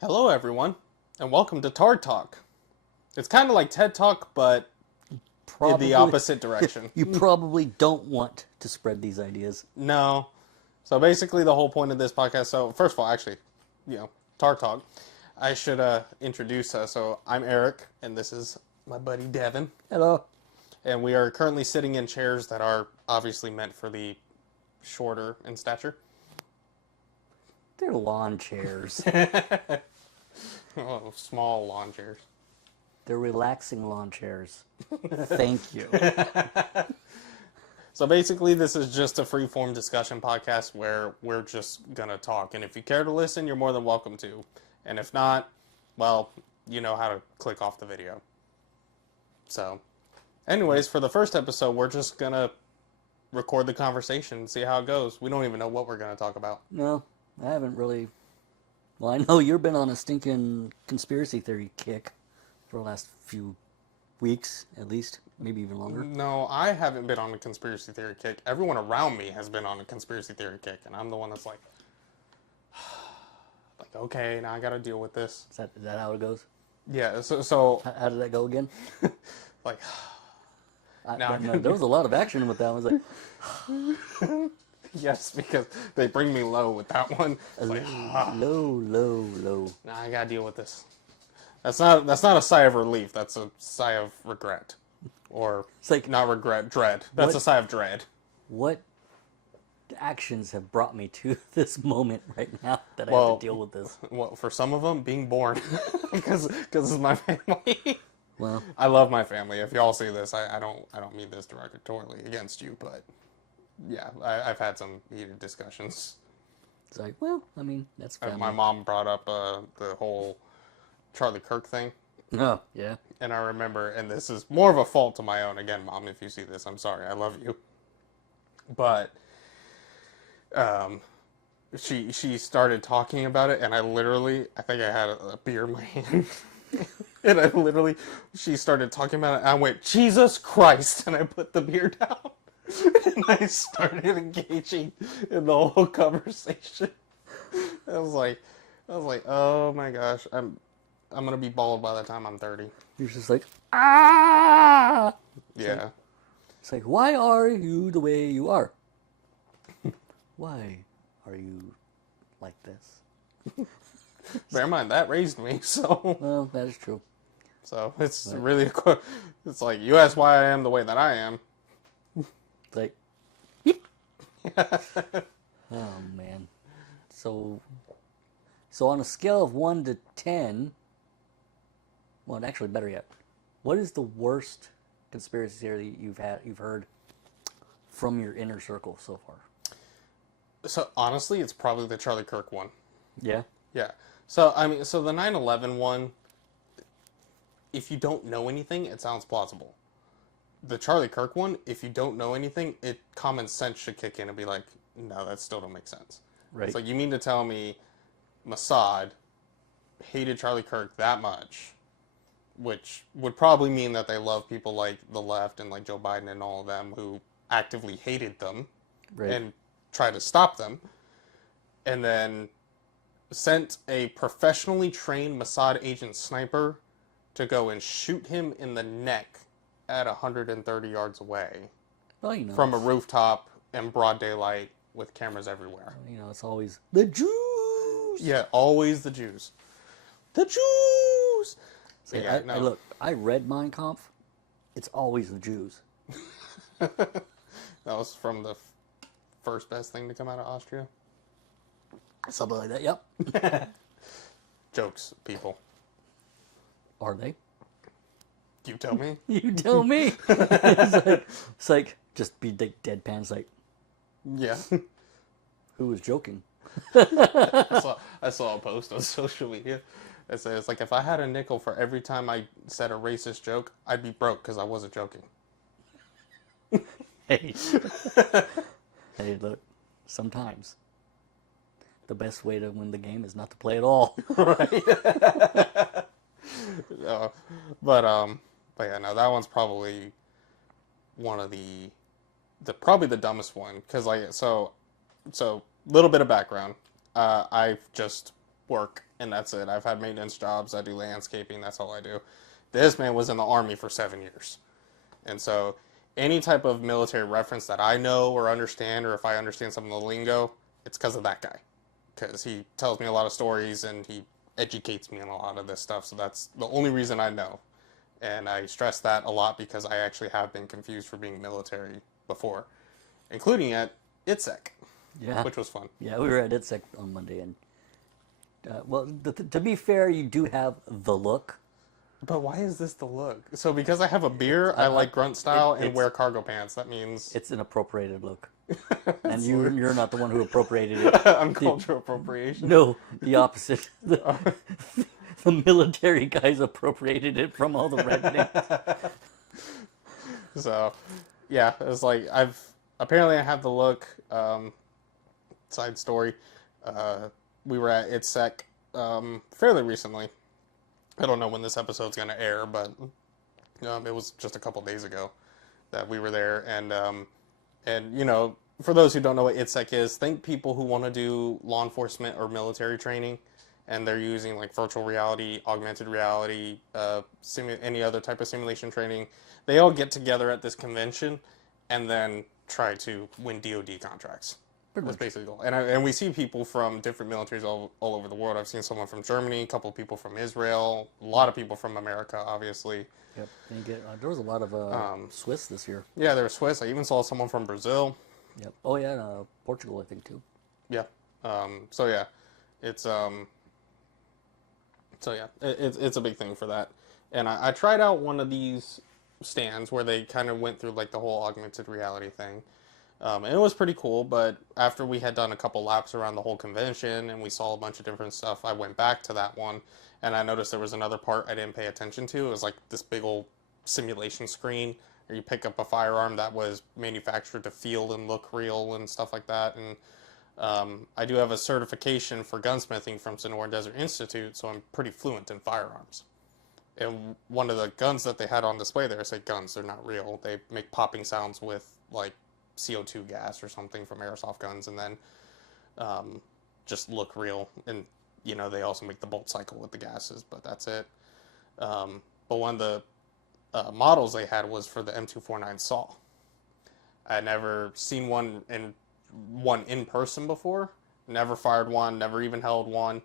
Hello, everyone, and welcome to TardTalk. It's kind of like TED Talk, but in the opposite direction. You probably don't want to spread these ideas. No. So basically, the whole point of this podcast. So first of all, actually, TardTalk. I should introduce. So I'm Eric, and this is my buddy Devin, Hello. and we are currently sitting in chairs that are obviously meant for the shorter in stature. They're lawn chairs. Oh, small lawn chairs. They're relaxing lawn chairs. Thank you. So basically, this is just a free-form discussion podcast where we're just going to talk. And if you care to listen, you're more than welcome to. And if not, well, you know how to click off the video. So, anyways, for the first episode, we're just going to record the conversation and see how it goes. We don't even know what we're going to talk about. No, I haven't really. Well, I know you've been on a stinking conspiracy theory kick for the last few weeks, at least. Maybe even longer. No, I haven't been on a conspiracy theory kick. Everyone around me has been on a conspiracy theory kick. And I'm the one that's like, okay, now I got to deal with this. Is that how it goes? Yeah, so How did that go again? like, There was a lot of action with that. I was like, yes, because they bring me low with that one. It's like, low. now I gotta deal with this. That's not a sigh of relief. That's a sigh of regret, or It's like, not regret, dread. That's what- a sigh of dread. what actions have brought me to this moment right now that I Well, have to deal with this? Well, for some of them, being born, because it's my family. Well, I love my family. If y'all see this, I don't mean this derogatorily against you, but yeah, I've had some heated discussions. it's like, well, I mean, that's family. My mom brought up the whole Charlie Kirk thing. Oh, yeah. And I remember, and this is more of a fault to my own. Again, Mom, if you see this, I'm sorry. I love you. But she started talking about it, and I think I had a beer in my hand. And she started talking about it, and I went, Jesus Christ! And I put the beer down. And I started engaging in the whole conversation. I was like, oh my gosh, I'm gonna be bald by the time I'm 30. You're just like, ah! Yeah. It's like, why are you the way you are? Why are you like this? Bear in mind, that raised me, so... Well, that is true. So, it's really... It's like, you ask why I am the way that I am. It's like, oh, man. So on a scale of 1 to 10, well, actually, better yet, what is the worst conspiracy theory you've heard from your inner circle so far? So, honestly, it's probably the Charlie Kirk one. Yeah? Yeah. So, I mean, the 9/11 one, if you don't know anything, it sounds plausible. The Charlie Kirk one, if you don't know anything, common sense should kick in and be like, no, that still don't make sense. Right. It's like, you mean to tell me Mossad hated Charlie Kirk that much, which would probably mean that they love people like the left and like Joe Biden and all of them who actively hated them Right. and tried to stop them, and then sent a professionally trained Mossad agent sniper to go and shoot him in the neck at 130 yards away Well, you know, from a rooftop in broad daylight with cameras everywhere. you know, it's always the Jews. Yeah, always the Jews. The Jews! See, Yeah, look, I read Mein Kampf. It's always the Jews. That was from the first best thing to come out of Austria. Something like that, yep. Jokes, people. Are they? You tell me. You tell me. It's like, just be deadpan. It's like, Yeah. who was joking? I saw a post on social media that says, like, if I had a nickel for every time I said a racist joke, I'd be broke because I wasn't joking. Hey. Hey, look, sometimes the best way to win the game is not to play at all. Right? But yeah, no, that one's probably one of probably the dumbest one, because like, so little bit of background. I just work and that's it. I've had maintenance jobs. I do landscaping. That's all I do. This man was in the Army for 7 years. And so any type of military reference that I know or understand, or if I understand some of the lingo, it's because of that guy. Because he tells me a lot of stories and he educates me on a lot of this stuff. So that's the only reason I know. And I stress that a lot because I actually have been confused for being military before, including at ITSEC, Yeah. which was fun. Yeah, we were at ITSEC on Monday, and well, to be fair, you do have the look. But why is this the look? So because I have a beard, I like grunt style and wear cargo pants. That means It's an appropriated look, and you're not the one who appropriated it. I'm cultural appropriation. No, the opposite. The military guys appropriated it from all the rednecks. So, yeah, it's like I have the look. Side story, we were at ITSEC fairly recently. I don't know when this episode's gonna air, but it was just a couple days ago that we were there, and you know, for those who don't know what ITSEC is, think people who want to do law enforcement or military training, and they're using like virtual reality, augmented reality, any other type of simulation training. They all get together at this convention, and then try to win DoD contracts. That's basically the goal. And we see people from different militaries all over the world. I've seen someone from Germany, a couple of people from Israel, a lot of people from America, obviously. Yep. And there was a lot of Swiss this year. Yeah, there was Swiss. I even saw someone from Brazil. Yep. Oh yeah, and, Portugal I think too. Yeah. So yeah, it's it's a big thing for that. And I tried out one of these stands where they kind of went through like the whole augmented reality thing. And it was pretty cool, but after we had done a couple laps around the whole convention and we saw a bunch of different stuff, I went back to that one and I noticed there was another part I didn't pay attention to. It was like this big old simulation screen where you pick up a firearm that was manufactured to feel and look real and stuff like that. And I do have a certification for gunsmithing from Sonora Desert Institute, so I'm pretty fluent in firearms. And one of the guns that they had on display there, I say guns, they're not real. They make popping sounds with like CO2 gas or something from airsoft guns, and then just look real. And you know, they also make the bolt cycle with the gases, but that's it. But one of the models they had was for the M249 saw. I had never seen one in person before. Never fired one. Never even held one.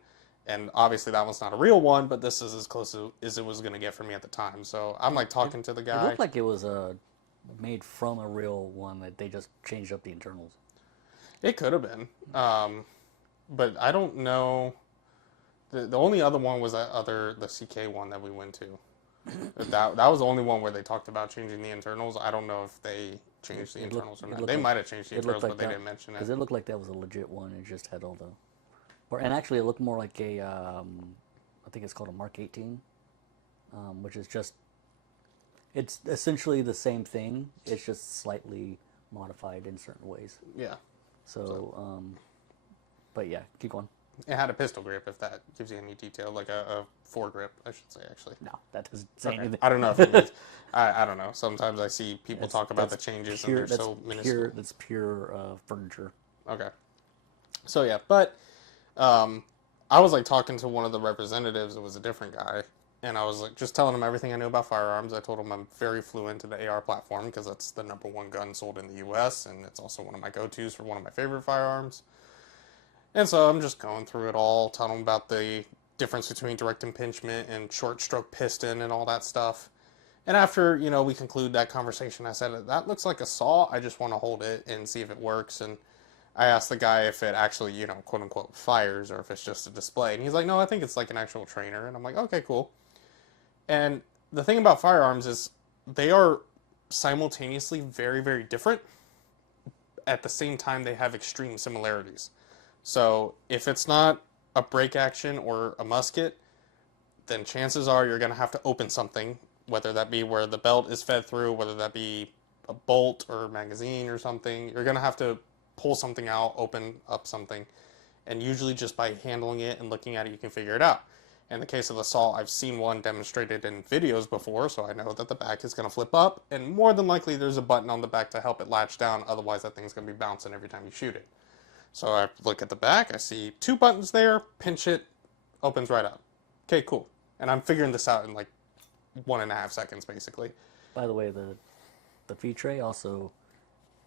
And obviously that one's not a real one, but this is as close as it was going to get for me at the time. So I'm like talking to the guy. It looked like it was made from a real one that they just changed up the internals. It could have been. But I don't know. The only other one was the CK one that we went to. That was the only one where they talked about changing the internals. I don't know if they changed the internals or not. They might have changed the internals, but they didn't mention it. Because it looked like that was a legit one. It just had all the... And actually it looked more like a... I think it's called a Mark 18. Which is just... It's essentially the same thing. It's just slightly modified in certain ways. Yeah. So. But yeah, keep going. It had a pistol grip, if that gives you any detail, like a foregrip, I should say, actually. No, that doesn't say anything. I don't know if it is. I don't know. Sometimes I see people talk about the changes and they're so minuscule. That's pure furniture. Okay. So yeah, but I was like talking to one of the representatives. It was a different guy. And I was like just telling him everything I knew about firearms. I told him I'm very fluent in the AR platform because that's the #1 gun sold in the U.S. and it's also one of my go-tos for one of my favorite firearms. And so I'm just going through it all, telling him about the difference between direct impingement and short stroke piston and all that stuff. And after, you know, we conclude that conversation, I said, that looks like a saw. I just want to hold it and see if it works. And I asked the guy if it actually, you know, quote unquote fires or if it's just a display. And he's like, no, I think it's like an actual trainer. And I'm like, okay, cool. And the thing about firearms is they are simultaneously very, very different. At the same time, they have extreme similarities. So if it's not a break action or a musket, then chances are you're going to have to open something, whether that be where the belt is fed through, whether that be a bolt or magazine or something. You're going to have to pull something out, open up something. And usually just by handling it and looking at it, you can figure it out. In the case of the saw, I've seen one demonstrated in videos before, so I know that the back is going to flip up, and more than likely there's a button on the back to help it latch down, otherwise that thing's going to be bouncing every time you shoot it. So I look at the back, I see 2 buttons there, pinch it, Opens right up. Okay, cool. And I'm figuring this out in like 1.5 seconds, basically. By the way, the feed tray also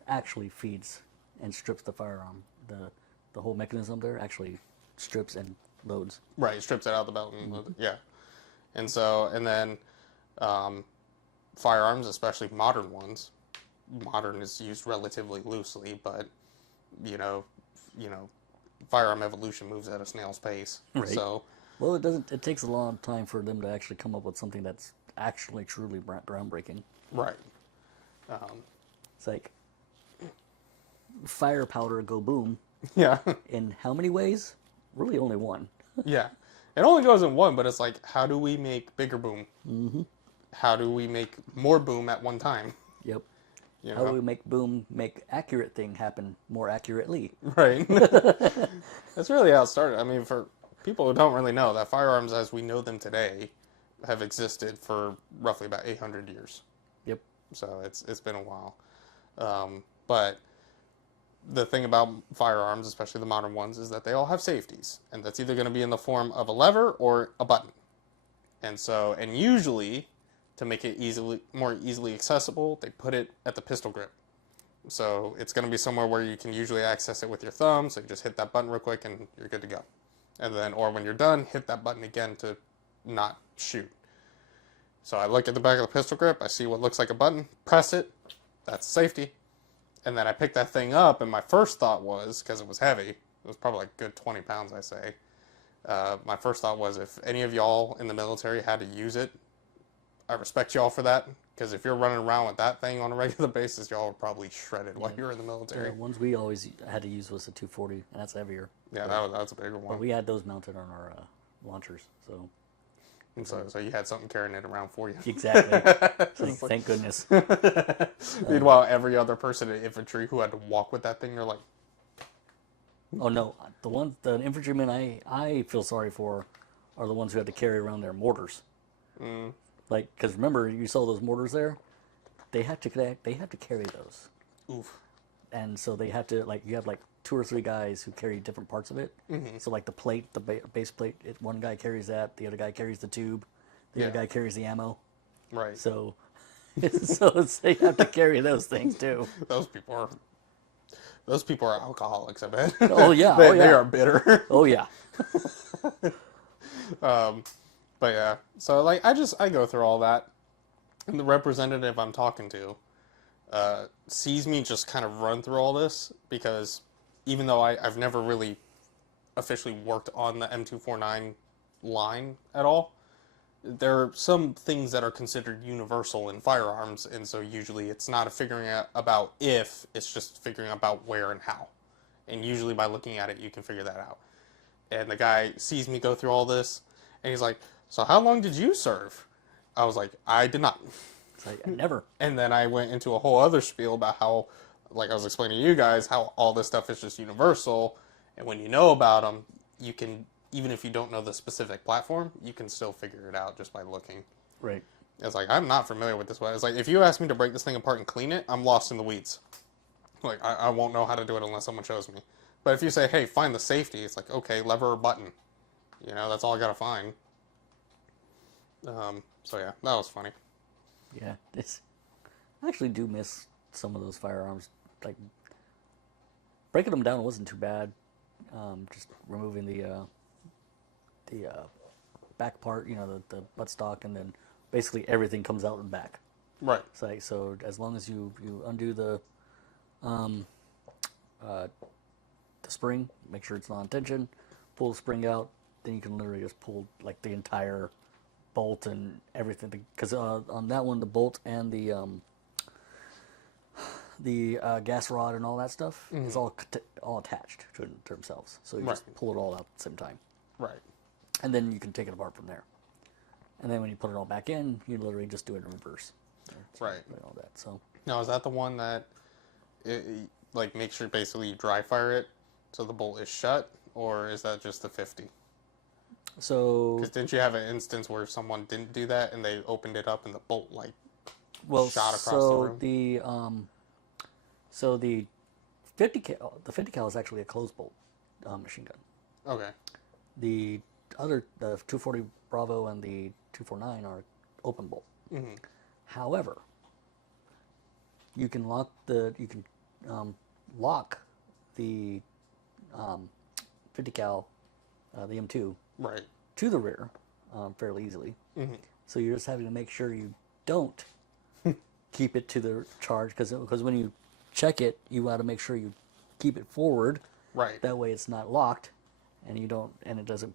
actually feeds and strips the firearm. The whole mechanism there actually strips and loads. Right, it strips it out of the belt. And, yeah. And so, and then firearms, especially modern ones, modern is used relatively loosely, but, you know, firearm evolution moves at a snail's pace. Right. So, Well, it doesn't. It takes a long time for them to actually come up with something that's actually truly groundbreaking. right. It's like fire powder go boom Yeah. in how many ways? Really, only one. Yeah. It only goes in one, but it's like, how do we make bigger boom? Mm-hmm. How do we make more boom at one time? Yep. You How know? do we make accurate thing happen more accurately? Right. That's really how it started. I mean, for people who don't really know, that firearms as we know them today have existed for roughly about 800 years. Yep. So it's been a while. But the thing about firearms, especially the modern ones, is that they all have safeties. And that's either going to be in the form of a lever or a button. And so, and usually, to make it more easily accessible, they put it at the pistol grip. So it's going to be somewhere where you can usually access it with your thumb. So you just hit that button real quick and you're good to go. And then, or when you're done, hit that button again to not shoot. So I look at the back of the pistol grip, I see what looks like a button, press it, that's safety. And then I pick that thing up, and my first thought was, because it was heavy, it was probably like a good 20 pounds, I say. My first thought was, if any of y'all in the military had to use it, I respect y'all for that. Because if you're running around with that thing on a regular basis, y'all were probably shredded while you were in the military. The ones we always had to use was the 240, and that's heavier. Yeah, that's a bigger one. But we had those mounted on our launchers, so. And so you had something carrying it around for you. Exactly. Thank goodness. Meanwhile, every other person in infantry who had to walk with that thing, they're like, Oh no, the infantrymen I feel sorry for are the ones who had to carry around their mortars. Like, because remember, you saw those mortars there? They have to carry those. oof. And so they have to, like, you have like 2 or 3 guys who carry different parts of it. Mm-hmm. So like the plate, the base plate, one guy carries that, the other guy carries the tube, the other guy carries the ammo. Right. So, they have to carry those things too. Those people are alcoholics, I bet. Oh yeah, they are bitter. Oh yeah. But yeah, so like I go through all that, and the representative I'm talking to sees me just kind of run through all this, because even though I've never really officially worked on the M249 line at all, there are some things that are considered universal in firearms, and so usually it's not a figuring out about if, it's just figuring out about where and how. And usually by looking at it, you can figure that out. And the guy sees me go through all this, and he's like, so how long did you serve? I was like, I did not. It's like, never. And then I went into a whole other spiel about how, like I was explaining to you guys, how all this stuff is just universal. And when you know about them, you can, even if you don't know the specific platform, you can still figure it out just by looking. Right. It's like, I'm not familiar with this one. It's like, if you ask me to break this thing apart and clean it, I'm lost in the weeds. Like, I won't know how to do it unless someone shows me. But if you say, hey, find the safety, it's like, okay, lever or button. You know, that's all I gotta find. So yeah, that was funny. Yeah, I actually do miss some of those firearms. Like, breaking them down wasn't too bad. Just removing the back part, the buttstock, and then basically everything comes out and back. Right. It's like, so as long as you undo the spring, make sure it's not in tension, pull the spring out, then you can literally just pull like the entire bolt and everything. Because on that one, the bolt and the gas rod and all that stuff is all attached to themselves. So you just pull it all out at the same time. Right. And then you can take it apart from there. And then when you put it all back in, you literally just do it in reverse. Right. All that. So now, is that the one that, like, make sure basically you dry fire it so the bolt is shut, or is that just the 50? So, because didn't you have an instance where someone didn't do that and they opened it up and the bolt shot across the room? So the 50 cal is actually a closed bolt machine gun. Okay. The other the 240 Bravo and the 249 are open bolt. However, you can lock the lock the 50 cal the M2 Right. to the rear fairly easily. So you're just having to make sure you don't keep it to the charge, because when you check it, you got to make sure you keep it forward. Right. That way it's not locked, and it doesn't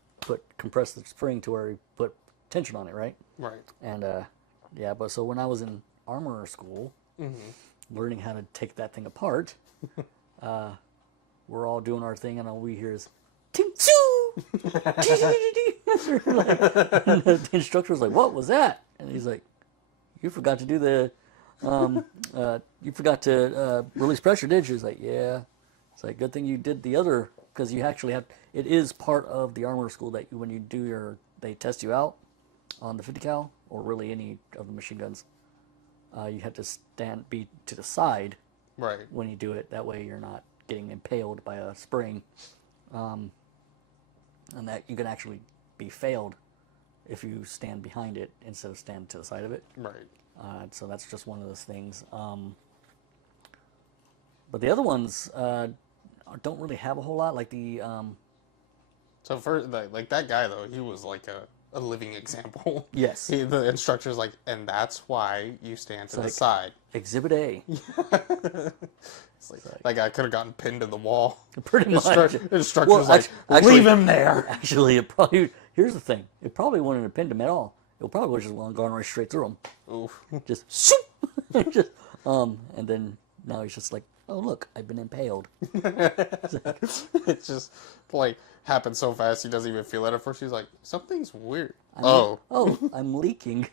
compress the spring to where you put tension on it, right? Right. And yeah, but so when I was in armorer school, learning how to take that thing apart, we're all doing our thing, and all we hear is ting choo, and the instructor was like, "What was that?" And he's like, "You forgot to do the, you forgot to release pressure, did you?" He's like, "Yeah." It's like, good thing you did the other, because you actually have. It is part of the armor school that when you do they test you out on the 50 cal or really any of the machine guns. You have to be to the side Right. when you do it. That way you're not getting impaled by a spring, and that you can actually be failed if you stand behind it instead of stand to the side of it. Right. So that's just one of those things. But the other ones don't really have a whole lot. Like the So for like that guy though, he was like a living example. Yes. The instructor's like, and that's why you stand to the side. Exhibit A. It's like, that guy could have gotten pinned to the wall. Pretty much. Instructor's like, leave him there. Actually, here's the thing. It probably wouldn't have pinned him at all. It probably would have just gone right straight through him. Oof. Just shoop. Just and then now he's just like, oh look, I've been impaled. It's just like happened so fast he doesn't even feel it at first. He's like, something's weird. Oh, I'm leaking.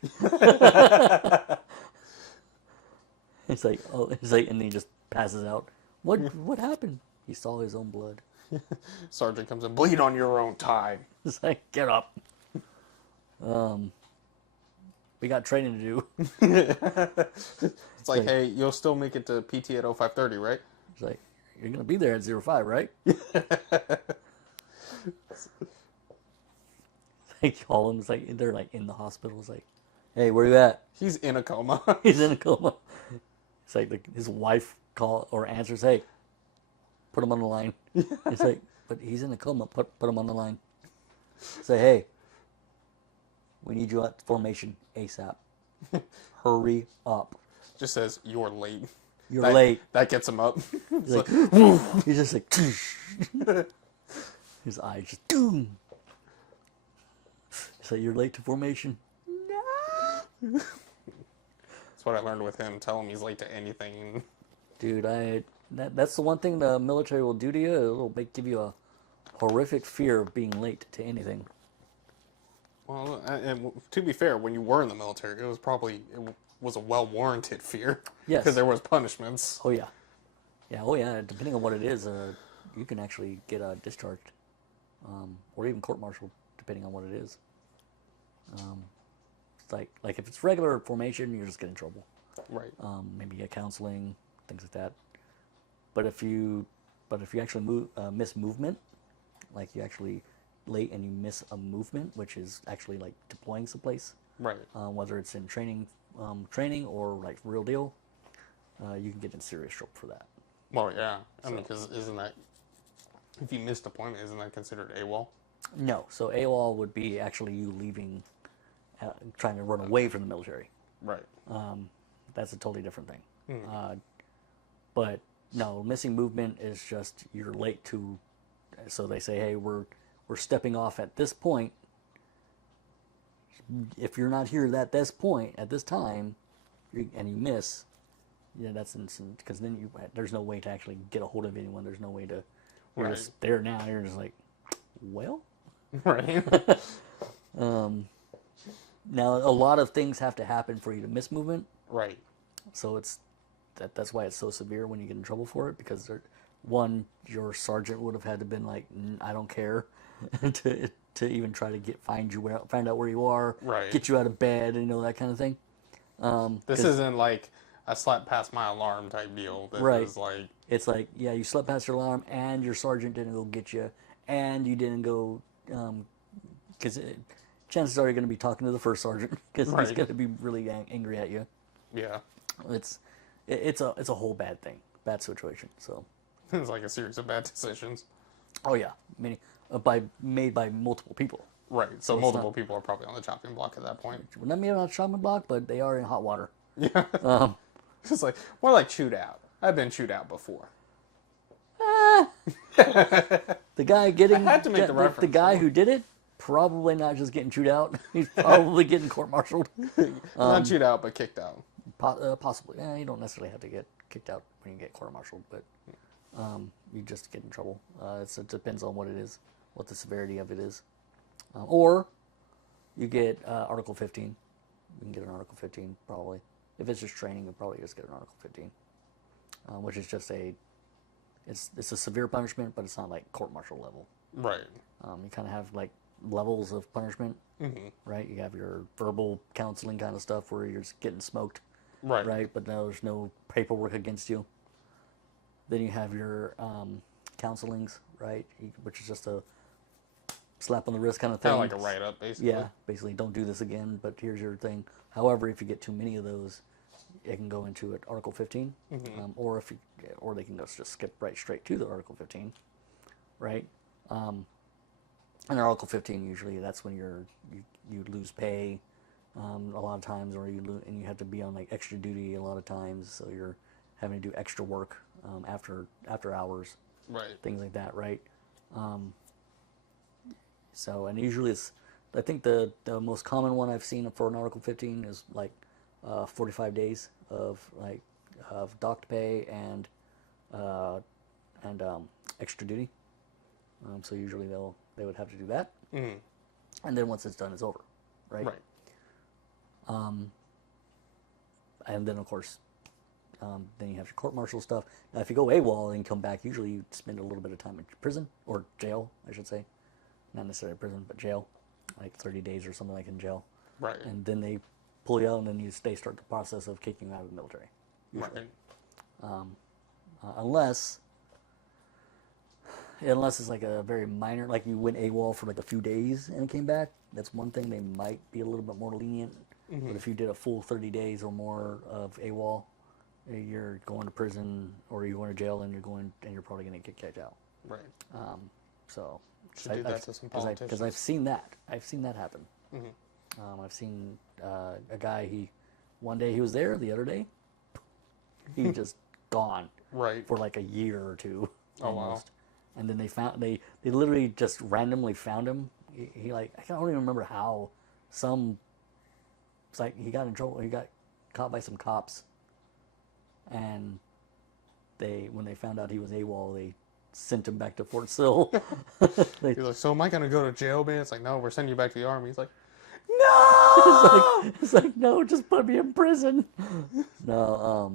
It's like, and then he just passes out. What happened? He saw his own blood. Sergeant comes in, bleed on your own time. It's like, get up. We got training to do. It's like, hey, you'll still make it to PT at 0530, right? It's like, you're gonna be there at 05, right? They call him. It's like they're like in the hospital. It's like, hey, where you at? He's in a coma. He's in a coma. It's like his wife answers, hey, put him on the line. It's like, but he's in a coma. Put him on the line. Say, hey, we need you at formation ASAP. Hurry up. Just says, you're late. You're late. That gets him up. He's like, he's just like, his eyes just, doom. So you're late to formation? No. That's what I learned with him. Tell him he's late to anything. Dude, that's the one thing the military will do to you. It'll give you a horrific fear of being late to anything. Well, and to be fair, when you were in the military, it was a well-warranted fear. Yes. Because there was punishments. Oh, yeah. Yeah, oh, yeah. Depending on what it is, you can actually get discharged. Or even court-martialed, depending on what it is. It's like if it's regular formation, you're just getting in trouble. Right. Maybe get counseling, things like that. But if you actually miss movement, like you actually late and you miss a movement, which is actually like deploying someplace, Right. Whether it's in training or like real deal, you can get in serious trouble for that. Well, yeah. I mean, because isn't that, if you miss deployment, isn't that considered AWOL? No. So AWOL would be actually you leaving, trying to run away from the military. Right. That's a totally different thing. But no, missing movement is just you're late to. So they say, hey, we're stepping off at this point. If you're not here at this point at this time, and you miss, yeah, that's instant. Because then there's no way to actually get a hold of anyone. There's no way to. You're Right. just there now. You're just like, well. Right. Now a lot of things have to happen for you to miss movement. Right. So that's why it's so severe when you get in trouble for it, because one, your sergeant would have had to been like, I don't care, to even try to find out where you are, Right. get you out of bed, that kind of thing. This isn't like a slept past my alarm type deal. This Right. is like, It's like, yeah, you slept past your alarm, and your sergeant didn't go get you, and you didn't go because chances are you're going to be talking to the first sergeant because he's Right. going to be really angry at you. Yeah. It's a whole bad thing, bad situation. So, It's like a series of bad decisions. oh yeah, many made by multiple people. Right. So it's multiple not- people are probably on the chopping block at that point. Well, not maybe not chopping block, but they are in hot water. Yeah. Um, It's like more like chewed out. I've been chewed out before. the guy getting I had to make the the reference, guy though. who did it probably not just getting chewed out. He's probably getting court-martialed. Not chewed out, but kicked out. Possibly. You don't necessarily have to get kicked out when you get court-martialed, but you just get in trouble. It depends on what it is, what the severity of it is. Or you get Article 15. You can get an Article 15 probably. If it's just training, you'll probably just get an Article 15, which is just it's a severe punishment, but it's not like court-martial level. Right. You kind of have like levels of punishment, right? You have your verbal counseling kind of stuff where you're just getting smoked, Right. right? But now there's no paperwork against you. Then you have your counselings, right? Which is just a slap on the wrist kind of thing. Kind of like a write-up, basically. Yeah, basically, don't do this again, but here's your thing. However, if you get too many of those, it can go into Article 15, or they can just skip right straight to the Article 15, right? And Article 15 usually that's when you lose pay a lot of times, or and you have to be on like extra duty a lot of times, so you're having to do extra work after hours, Right. things like that, right? So, and usually I think the most common one I've seen for an Article 15 is like 45 days of docked pay and extra duty. So usually they would have to do that, and then once it's done, it's over, right? Right. And then of course, then you have your court-martial stuff. Now, if you go AWOL and come back, usually you spend a little bit of time in prison or jail, I should say, not necessarily prison, but jail, like 30 days or something like in jail. Right. And then they pull you out, and then they start the process of kicking you out of the military. Right. Unless it's like a very minor, like you went AWOL for like a few days and came back. That's one thing, they might be a little bit more lenient. But if you did a full 30 days or more of AWOL, you're going to prison or you're going to jail, and you're probably going to get kicked out. Right. So Should do that to some politicians. because I've seen that happen. I've seen a guy. One day he was there, the other day he just gone Right. for like a year or two. Oh, wow. almost. And then they literally just randomly found him. He like, I don't even remember how. It's like he got in trouble. He got caught by some cops, and when they found out he was AWOL, they sent him back to Fort Sill. He's like, so am I gonna go to jail, man? It's like, no, we're sending you back to the army. He's like, no. It's like, no, just put me in prison. No,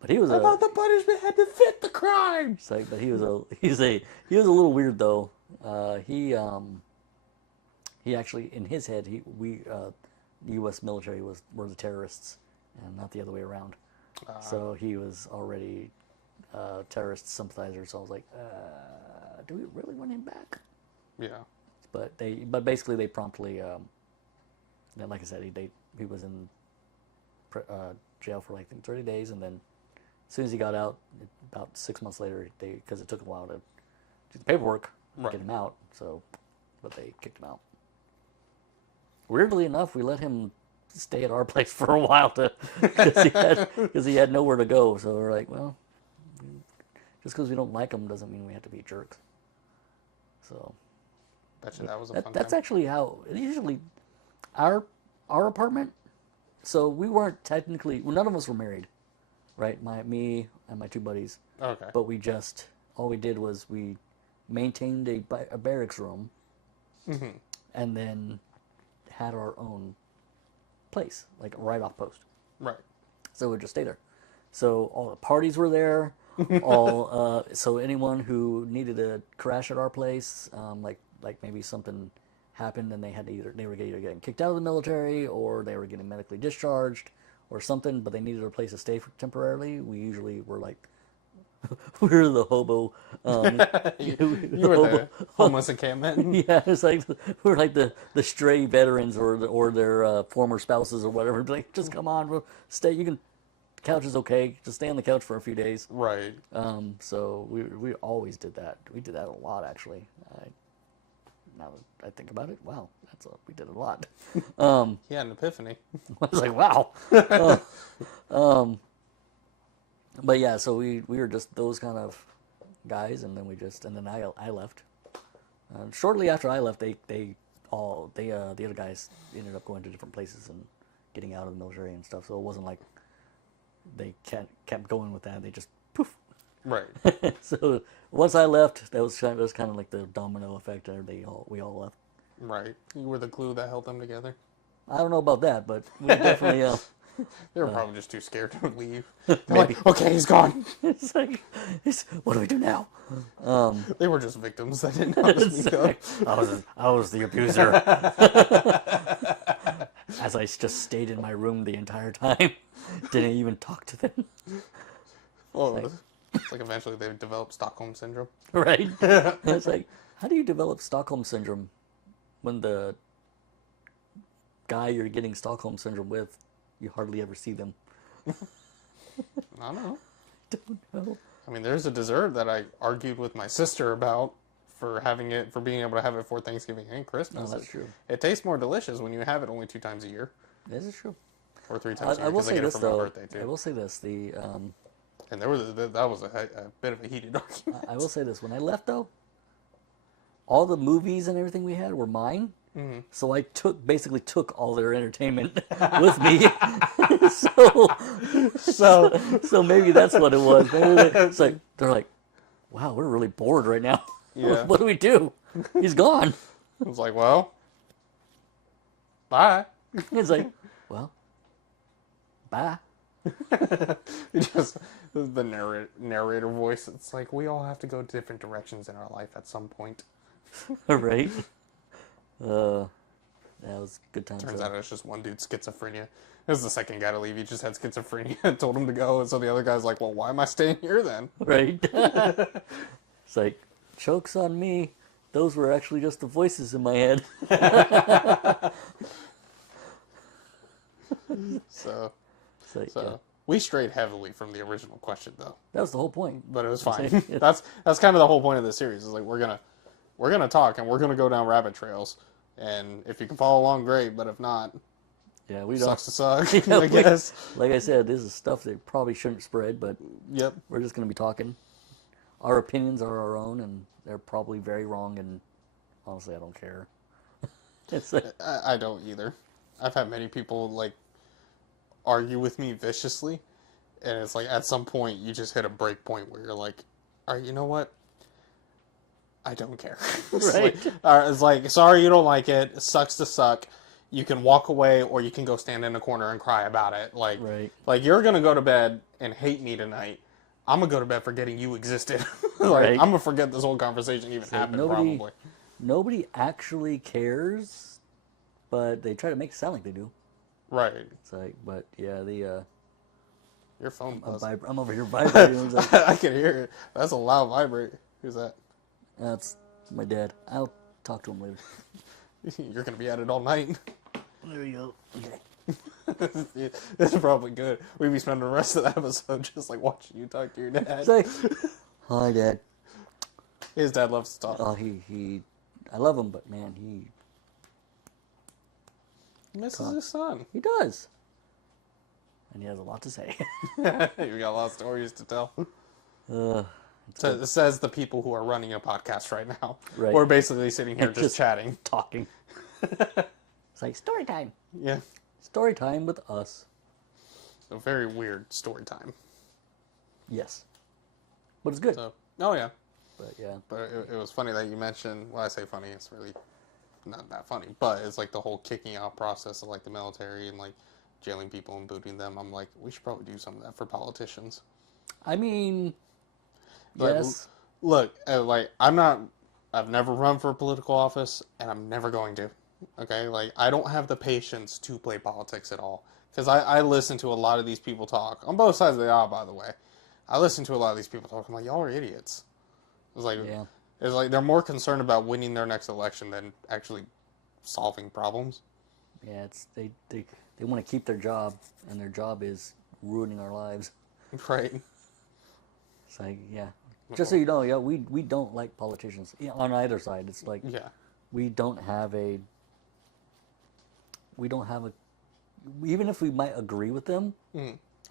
but he was I thought the punishment had to fit the crime. It's like, but he was a little weird though. He actually, in his head, the U.S. military were the terrorists, and not the other way around. So he was already a terrorist sympathizer. So I was like, do we really want him back? Yeah. But basically they promptly, like I said, he was in jail for like 30 days, and then as soon as he got out, about 6 months later, because it took a while to do the paperwork, get him out. But they kicked him out. Weirdly enough, we let him stay at our place for a while because he had nowhere to go. So we're like, well, just because we don't like him doesn't mean we have to be jerks. So Betcha that was a fun that's time. actually how usually our apartment. So we weren't technically, none of us were married, right? Me and my two buddies. Okay. But all we did was we maintained a barracks room, and then had our own place, like right off post. Right. So we'd just stay there. So all the parties were there. So anyone who needed to crash at our place, like maybe something happened and they were either getting kicked out of the military or they were getting medically discharged or something, but they needed a place to stay temporarily. We usually were like, we're the hobo. You were the homeless encampment. Yeah, it's like we're like the stray veterans or their former spouses or whatever. Like, just come on, we'll stay. You can. Couch is okay. Just stay on the couch for a few days. Right. So we always did that. We did that a lot, actually. Now that I think about it, wow, we did a lot. He had an epiphany. I was like, wow. But yeah, so we were just those kind of guys, and then I left. Shortly after I left, the other guys ended up going to different places and getting out of the military and stuff. So it wasn't like they kept going with that. They just poof. Right. So once I left, that was kind of like the domino effect. We all left. Right. You were the glue that held them together. I don't know about that, but we definitely. They were probably just too scared to leave. Maybe. Like, okay, he's gone. It's like, what do we do now? They were just victims that didn't know how to speak up. I was the abuser. As I just stayed in my room the entire time, didn't even talk to them. Well, it's like eventually they developed Stockholm syndrome. Right? It's like, how do you develop Stockholm syndrome when the guy you're getting Stockholm syndrome with, you hardly ever see them? I don't know. Don't know. I mean, there's a dessert that I argued with my sister about for being able to have it for Thanksgiving and Christmas. No, that's true. It tastes more delicious when you have it only 2 times a year. This is true. Or 3 times a I year will because I say get it this for my though. birthday too. I will say this. And that was a bit of a heated argument. I will say this. When I left though, all the movies and everything we had were mine. Mm-hmm. So I basically took all their entertainment with me. so maybe that's what it was. It's like they're like, wow, we're really bored right now. Yeah. What do we do? He's gone. I was like, well, bye. It's like, well, bye. Just the narrator voice. It's like we all have to go different directions in our life at some point. Right? That was good times. Turns out it's just one dude's schizophrenia. This is the second guy to leave. He just had schizophrenia and told him to go. And so the other guy's like, well, why am I staying here then? Right? It's like, joke's on me. Those were actually just the voices in my head. So Yeah. we strayed heavily from the original question, though. That was the whole point. But it was fine. That's kind of the whole point of the series. Is like we're gonna talk and we're gonna go down rabbit trails. And if you can follow along, great. But if not, Yeah, we don't. sucks to suck. Yeah, I guess. Like I said, this is stuff that probably shouldn't spread, but Yep. we're just going to be talking. Our opinions are our own, and they're probably very wrong, and honestly, I don't care. It's like, I don't either. I've had many people like argue with me viciously, and it's like at some point you just hit a break point where you're like, all right, you know what? I don't care. Right. It's like, sorry you don't like it. It sucks to suck. You can walk away or you can go stand in a corner and cry about it. Like, Right. like you're going to go to bed and hate me tonight. I'm going to go to bed forgetting you existed. Like, Right. I'm going to forget this whole conversation even happened probably. nobody actually cares, but they try to make it sound like they do. Right. It's like, but yeah, Your phone buzzed. I'm over here vibrating. It's like, I can hear it. That's a loud vibrate. Who's that? that's my dad. I'll talk to him later. You're going to be at it all night. There you go. Okay. This is probably good. We'd be spending the rest of the episode just like watching you talk to your dad. It's like, hi, Dad. His dad loves to talk. Oh, I love him, but man, He misses his son. he does. And he has a lot to say. You got a lot of stories to tell. So it says the people who are running a podcast right now. Right. We're basically sitting here just chatting. Talking. It's like story time. Yeah. Story time with us. A very weird story time. Yes. But it's good. So, oh yeah. But yeah. But it was funny that you mentioned, well, I say funny, it's really not that funny, but it's like the whole kicking out process of like the military and like jailing people and booting them. I'm like, we should probably do some of that for politicians. I mean, Like, yes. Look, like, I've never run for a political office, and I'm never going to. Okay? Like, I don't have the patience to play politics at all. Because I listen to a lot of these people talk, on both sides of the aisle, by the way. I listen to a lot of these people talking like, y'all are idiots. It's like, Yeah. it's like they're more concerned about winning their next election than actually solving problems. Yeah, it's they want to keep their job, and their job is ruining our lives. Right. It's like, yeah. Just so you know, yeah, we don't like politicians on either side. It's like Yeah. we don't have a even if we might agree with them.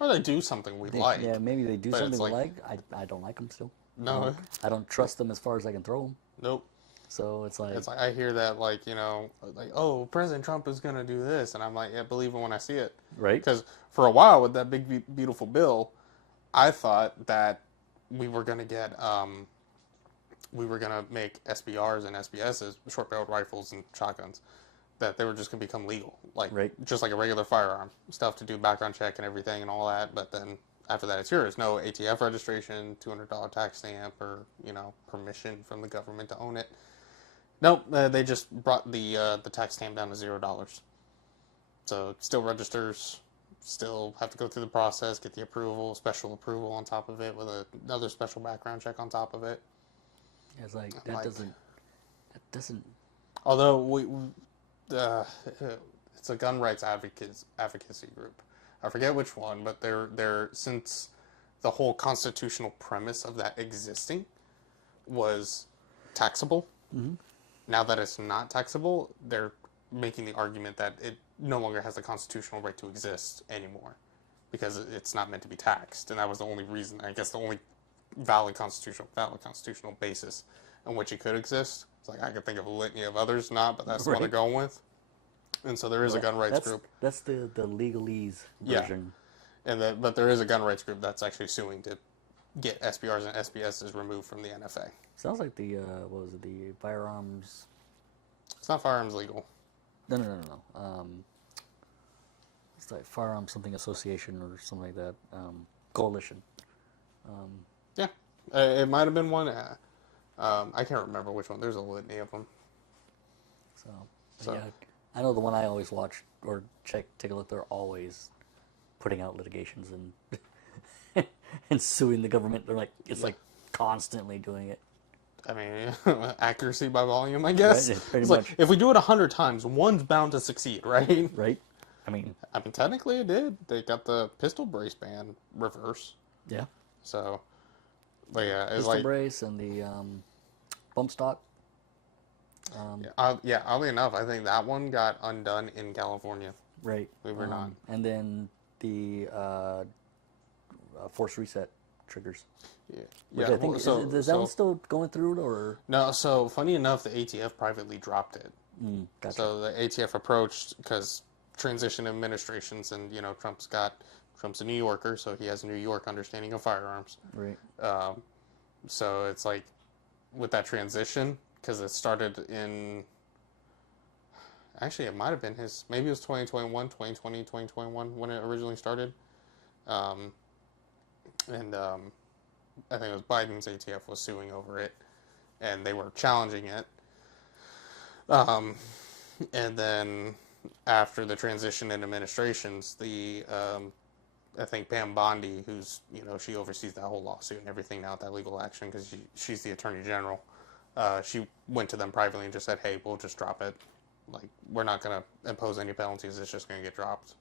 Or they do something we like. Yeah, maybe they do but something it's we like, like. I don't like them still. no, I don't trust them as far as I can throw them. nope. So it's like, I hear that, like, you know, like, oh, President Trump is going to do this. And I'm like, yeah, believe it when I see it. right? Because for a while with that big, beautiful bill, I thought that we were going to get, we were going to make SBRs and SBSs, short-barreled rifles and shotguns, that they were just going to become legal. Like, Right. just like a regular firearm. Stuff to do background check and everything and all that. But then after that, it's yours. No ATF registration, $200 tax stamp, or, you know, permission from the government to own it. Nope, they just brought the tax stamp down to $0. So it still registers, still have to go through the process, get the approval, special approval on top of it with another special background check on top of it. It's like that doesn't. Although it's a gun rights advocacy group. I forget which one, but they're since the whole constitutional premise of that existing was taxable. Mm-hmm. Now that it's not taxable, they're making the argument that it no longer has the constitutional right to exist anymore because it's not meant to be taxed. And that was the only reason, I guess, the only valid constitutional basis on which it could exist. It's like I could think of a litany of others not, but that's what they're going with. And so there is a gun rights group. That's the legalese version. Yeah. But there is a gun rights group that's actually suing to get SBRs and SBSs removed from the NFA. Sounds like the what was it? The firearms. It's not firearms legal. No. It's like firearms something association or something like that. Coalition. Yeah, it might have been one. I can't remember which one. There's a litany of them. So yeah, I know the one I always watch or take a look. They're always putting out litigations and and suing the government. They're like like constantly doing it. I mean, accuracy by volume, I guess. Right, pretty it's much. Like, if we do it 100 times, one's bound to succeed, right? Right. I mean, technically it did. They got the pistol brace ban reverse. Yeah. So, but yeah, it's pistol like brace and the bump stock. Oddly enough, I think that one got undone in California. Right. We were not. And then the force reset triggers. Yeah. I think, is that one still going through to, or? No, so funny enough, the ATF privately dropped it. Gotcha. So the ATF approached, because transition administrations, and, you know, Trump's a New Yorker, so he has a New York understanding of firearms. Right. So it's like, with that transition, because it started in, actually it might have been maybe it was 2021, 2020, 2021 when it originally started. I think it was Biden's ATF was suing over it, and they were challenging it. And then after the transition in administrations, I think Pam Bondi, who's, you know, she oversees that whole lawsuit and everything now, that legal action, because she's the attorney general. She went to them privately and just said, hey, we'll just drop it. Like, we're not going to impose any penalties. It's just going to get dropped.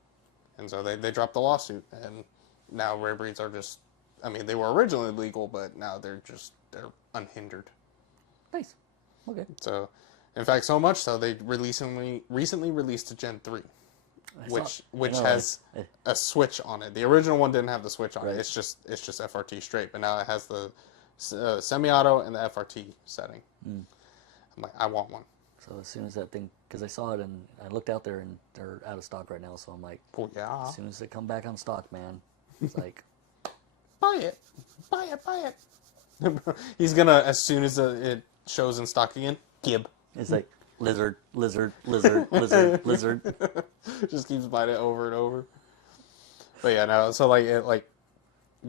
And so they dropped the lawsuit. And now rare breeds are just, I mean, they were originally legal, but now they're unhindered. Nice. Okay. So, in fact, so much so they recently released a Gen 3, which has a switch on it. The original one didn't have the switch on it. It's just FRT straight, but now it has the semi-auto and the FRT setting. I'm like, I want one. So as soon as that thing, because I saw it and I looked out there and they're out of stock right now, so I'm like, oh yeah. As soon as they come back on stock, man, it's like, buy it. He's gonna, as soon as it shows in stock again, Gib. It's like lizard. Just keeps buying it over and over. But yeah, no. So like,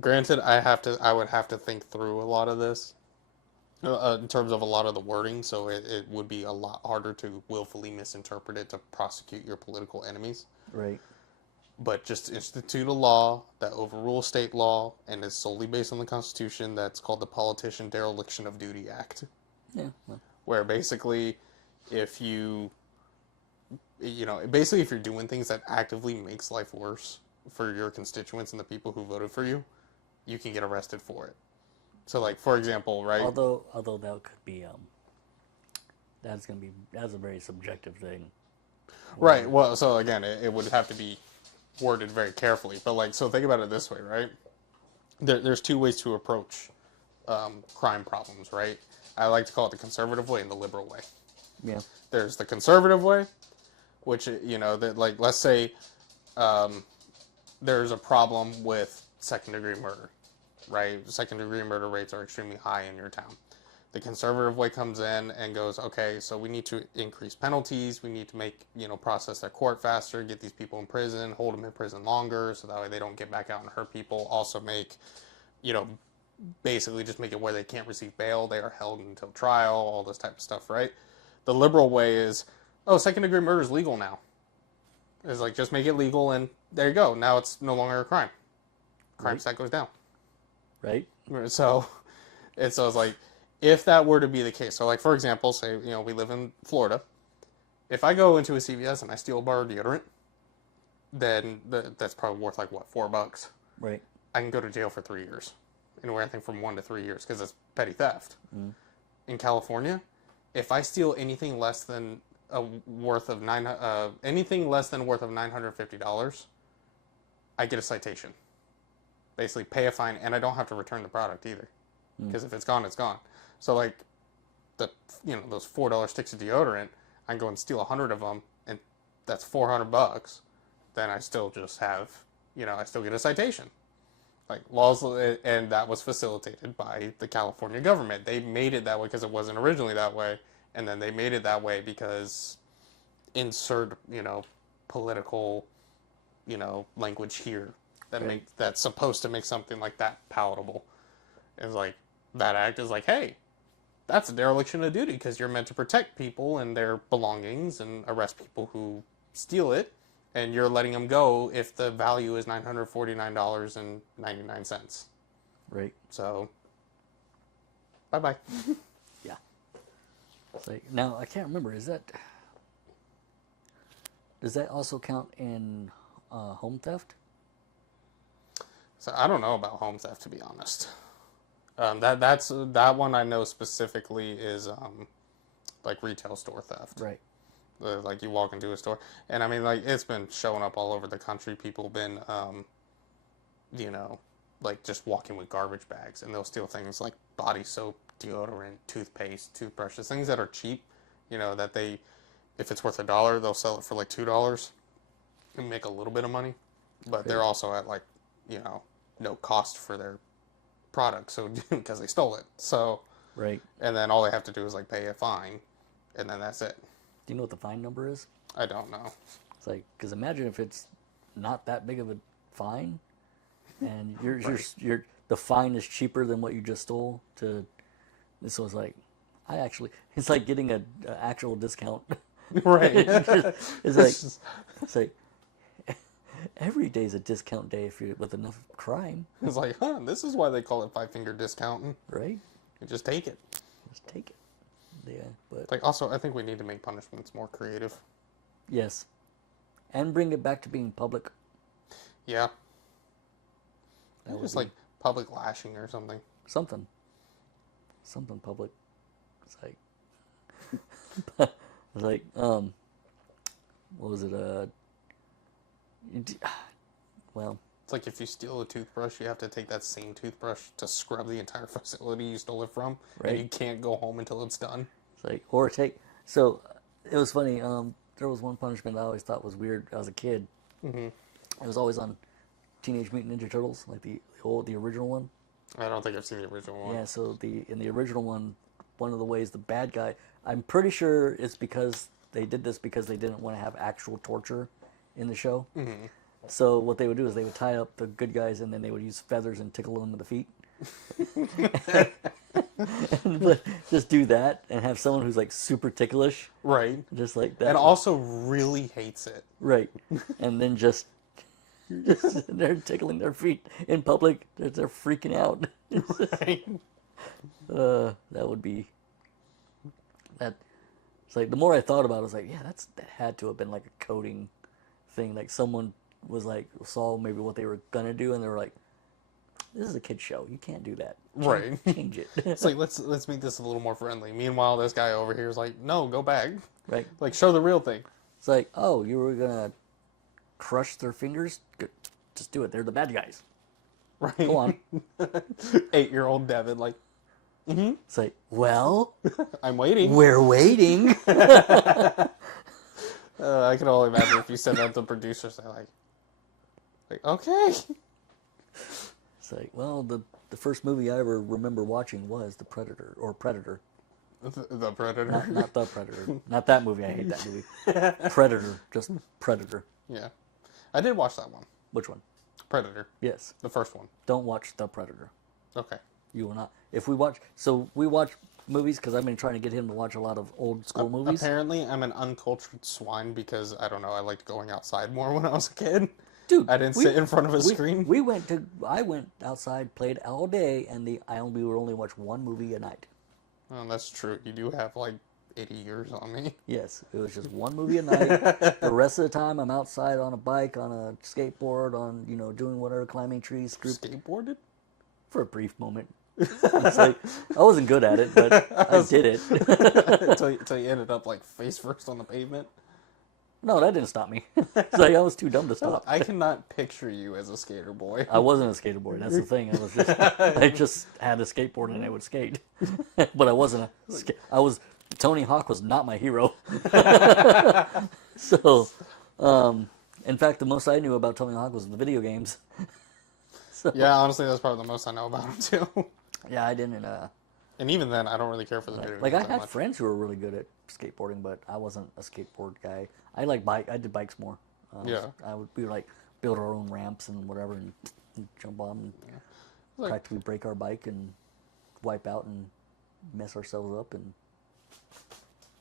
granted, I would have to think through a lot of this in terms of a lot of the wording. So it would be a lot harder to willfully misinterpret it to prosecute your political enemies. Right. but just institute a law that overrules state law and is solely based on the Constitution. That's called the Politician Dereliction of Duty Act, Yeah. Well, where basically, if basically if you're doing things that actively makes life worse for your constituents and the people who voted for you, you can get arrested for it. So, like, for example, right? although that could be that's a very subjective thing. Right. Well, so again, it would have to be worded very carefully. But like, so think about it this way, right? There's two ways to approach crime problems, right? I like to call it the conservative way and the liberal way. Yeah. There's the conservative way, which that, like, let's say there's a problem with second-degree murder, right? Second-degree murder rates are extremely high in your town. The conservative way comes in and goes, okay, so we need to increase penalties. We need to make, process their court faster, get these people in prison, hold them in prison longer, so that way they don't get back out and hurt people. Also make, basically just make it where they can't receive bail. They are held until trial, all this type of stuff, right? The liberal way is, second-degree murder is legal now. It's like, just make it legal and there you go. Now it's no longer a crime. Crime stat goes down. Right. So it's like, if that were to be the case, so like, for example, say, we live in Florida. If I go into a CVS and I steal a bar of deodorant, then that's probably worth like, what, $4? Right. I can go to jail for 3 years. Anywhere I think from 1 to 3 years because it's petty theft. Mm. In California, if I steal anything less than worth of $950, I get a citation. Basically, pay a fine, and I don't have to return the product either, because if it's gone, it's gone. So like, those $4 sticks of deodorant, I can go and steal 100 of them, and that's $400. Then I still just have, I still get a citation. Like, laws, and that was facilitated by the California government. They made it that way because it wasn't originally that way, and then they made it that way because insert, political, language here that's supposed to make something like that palatable. It's like, that act is like, hey, that's a dereliction of duty because you're meant to protect people and their belongings and arrest people who steal it, and you're letting them go if the value is $949.99. Right. So, bye-bye. Yeah. It's like, now, I can't remember, does that also count in home theft? So I don't know about home theft, to be honest. That one I know specifically is like retail store theft. Right. Like, you walk into a store, and I mean, like, it's been showing up all over the country. People been, like, just walking with garbage bags, and they'll steal things like body soap, deodorant, toothpaste, toothbrushes, things that are cheap. That if it's worth $1, they'll sell it for like $2 and make a little bit of money, but they're also at like, no cost for their product, so because they stole it. So right. And then all they have to do is like pay a fine, and then that's it. Do you know what the fine number is? I don't know. It's like, because imagine if it's not that big of a fine, and the fine is cheaper than what you just stole. So it's like, it's like getting an actual discount. Right. it's like every day's a discount day if you're with enough crime. It's like, this is why they call it five-finger discounting. Right. You just take it. Just take it. Yeah, but like, also, I think we need to make punishments more creative. Yes, and bring it back to being public. Yeah. Just like public lashing or something. Something public. It's like, what was it? Well, it's like if you steal a toothbrush, you have to take that same toothbrush to scrub the entire facility you stole it from, right? And you can't go home until it's done. It's like, so it was funny. There was one punishment I always thought was weird as a kid. Mm-hmm. It was always on Teenage Mutant Ninja Turtles, like the original one. I don't think I've seen the original one. Yeah, so in the original one of the ways the bad guy, I'm pretty sure it's because they did this because they didn't want to have actual torture in the show. Mm-hmm. So what they would do is they would tie up the good guys and then they would use feathers and tickle them with the feet. But just do that and have someone who's like super ticklish. Right. Just like that. And also really hates it. Right. And then just They're tickling their feet in public. They're freaking out. Right. That would be that. It's like the more I thought about it, I was like, yeah, that had to have been like a coding thing. Like someone was like saw maybe what they were gonna do, and they were like, "This is a kid show. You can't do that. Right. Change it." It's like let's make this a little more friendly. Meanwhile, this guy over here is like, no, go back. Right. Like, show the real thing. It's like, oh, you were gonna crush their fingers? Good. Just do it. They're the bad guys. Right. Go on. 8-year-old Devin, like, It's like, well, I'm waiting. we're waiting. I can only imagine if you said that to the producers, they're like, okay. It's like, well, the first movie I ever remember watching was The Predator, or Predator. The Predator. Not The Predator. Not that movie. I hate that movie. Predator. Just Predator. Yeah. I did watch that one. Which one? Predator. Yes. The first one. Don't watch The Predator. Okay. You will not. If we watch, we watch movies because I've been trying to get him to watch a lot of old school movies. Apparently, I'm an uncultured swine because, I don't know, I liked going outside more when I was a kid. Dude, I didn't sit in front of a screen. I went outside, played all day, and we would only watch one movie a night. Oh, that's true. You do have, like, 80 years on me. Yes, it was just one movie a night. The rest of the time, I'm outside on a bike, on a skateboard, on, doing whatever, climbing trees. Skateboarded? For a brief moment. It's like, I wasn't good at it, but I did it. Until you ended up, like, face first on the pavement. No, that didn't stop me. It's like I was too dumb to stop. I cannot picture you as a skater boy. I wasn't a skater boy. That's the thing. I just had a skateboard and I would skate, but I wasn't Tony Hawk was not my hero. So, in fact, the most I knew about Tony Hawk was the video games. So, Yeah, honestly, that's probably the most I know about him too. yeah, I didn't. And even then, I don't really care for the video Like games I that had much. friends who were really good at skateboarding, but I wasn't a skateboard guy. I did bikes more. Yeah. We would like build our own ramps and whatever, and jump on and Like- practically break our bike and wipe out and mess ourselves up and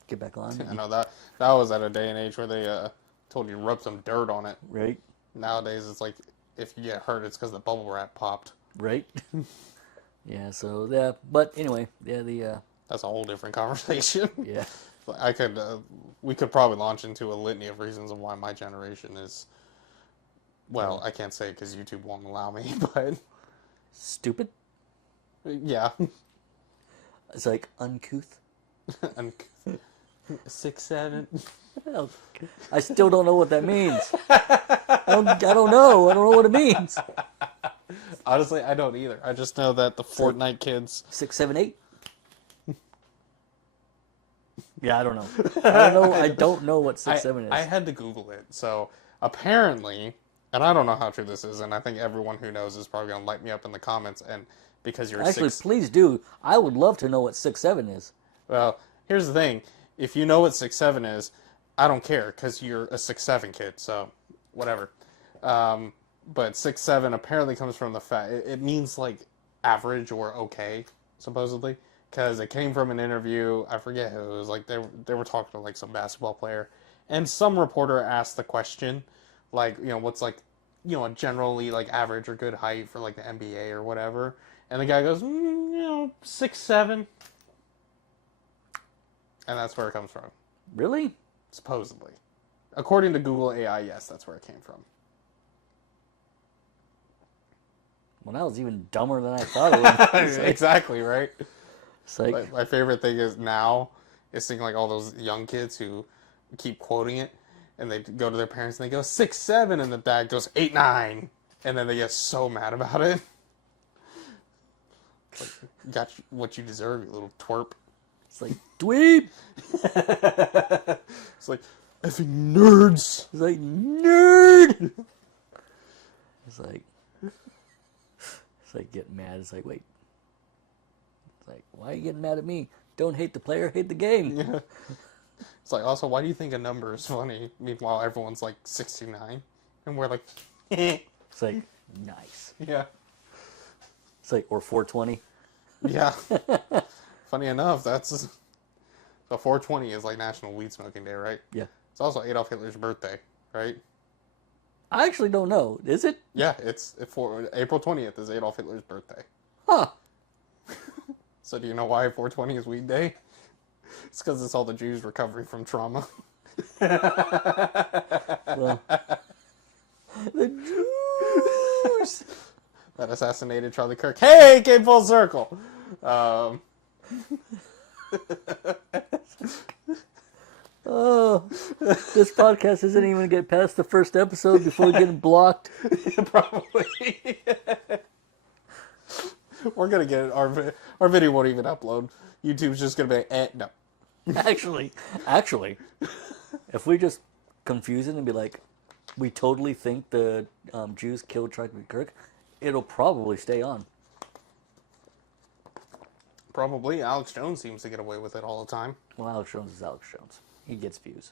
get back on. I know that was at a day and age where they told you to rub some dirt on it. Right, Nowadays, it's like if you get hurt, it's because the bubble wrap popped. right. Yeah. So yeah, but anyway, yeah. That's a whole different conversation. Yeah. We could probably launch into a litany of reasons of why my generation is. Well, I can't say because YouTube won't allow me, but Stupid. yeah. It's like uncouth. 6, 7. Well, I still don't know what that means. I don't know. I don't know what it means. Honestly, I don't either. I just know that the Fortnite kids. 6, 7, 8. Yeah, I don't know. I don't know what 6, 7 is. I had to Google it. So apparently, and I don't know how true this is, and I think everyone who knows is probably gonna light me up in the comments. And because you're Actually, six, please do. I would love to know what 6, 7 is. well, here's the thing: if you know what 6, 7 is, I don't care because you're a 6, 7 kid. So whatever. But 6, 7 apparently comes from the fact it means like average or okay, supposedly. Because it came from an interview, I forget who it was. Like they were talking to like some basketball player, and some reporter asked the question, like what's like, a generally like average or good height for like the NBA or whatever, and the guy goes, 6, 7, and that's where it comes from, Really? supposedly, according to Google AI. Yes, that's where it came from. Well, that was even dumber than I thought it was. Exactly right. It's like, My favorite thing is seeing like all those young kids who keep quoting it, and they go to their parents and they go 6, 7, and the dad goes 8, 9, and then they get so mad about it. Like, you got what you deserve, you little twerp. it's like dweeb. It's like effing nerds. It's like nerd. It's like getting mad. It's like, wait. It's like, why are you getting mad at me? Don't hate the player, hate the game. Yeah. It's like, also, why do you think a number is funny? Meanwhile, everyone's like 69, and we're like, It's like, nice. yeah. It's like, or 420. Yeah. Funny enough, so 420 is like National Weed Smoking Day, right? Yeah. It's also Adolf Hitler's birthday, right? I actually don't know. Is it? Yeah, it's for April 20th is Adolf Hitler's birthday. Huh. So do you know why 420 is Weed Day? It's because it's all the Jews recovering from trauma. Well, the Jews. That assassinated Charlie Kirk. Hey, it came full circle. Oh, this podcast isn't even going to get past the first episode before getting blocked. Probably. We're gonna get it. Our video won't even upload. YouTube's just gonna be no. Actually, if we just confuse it and be like, we totally think the Jews killed Charlie Kirk, it'll probably stay on. Probably. Alex Jones seems to get away with it all the time. Well, Alex Jones is Alex Jones. He gets views.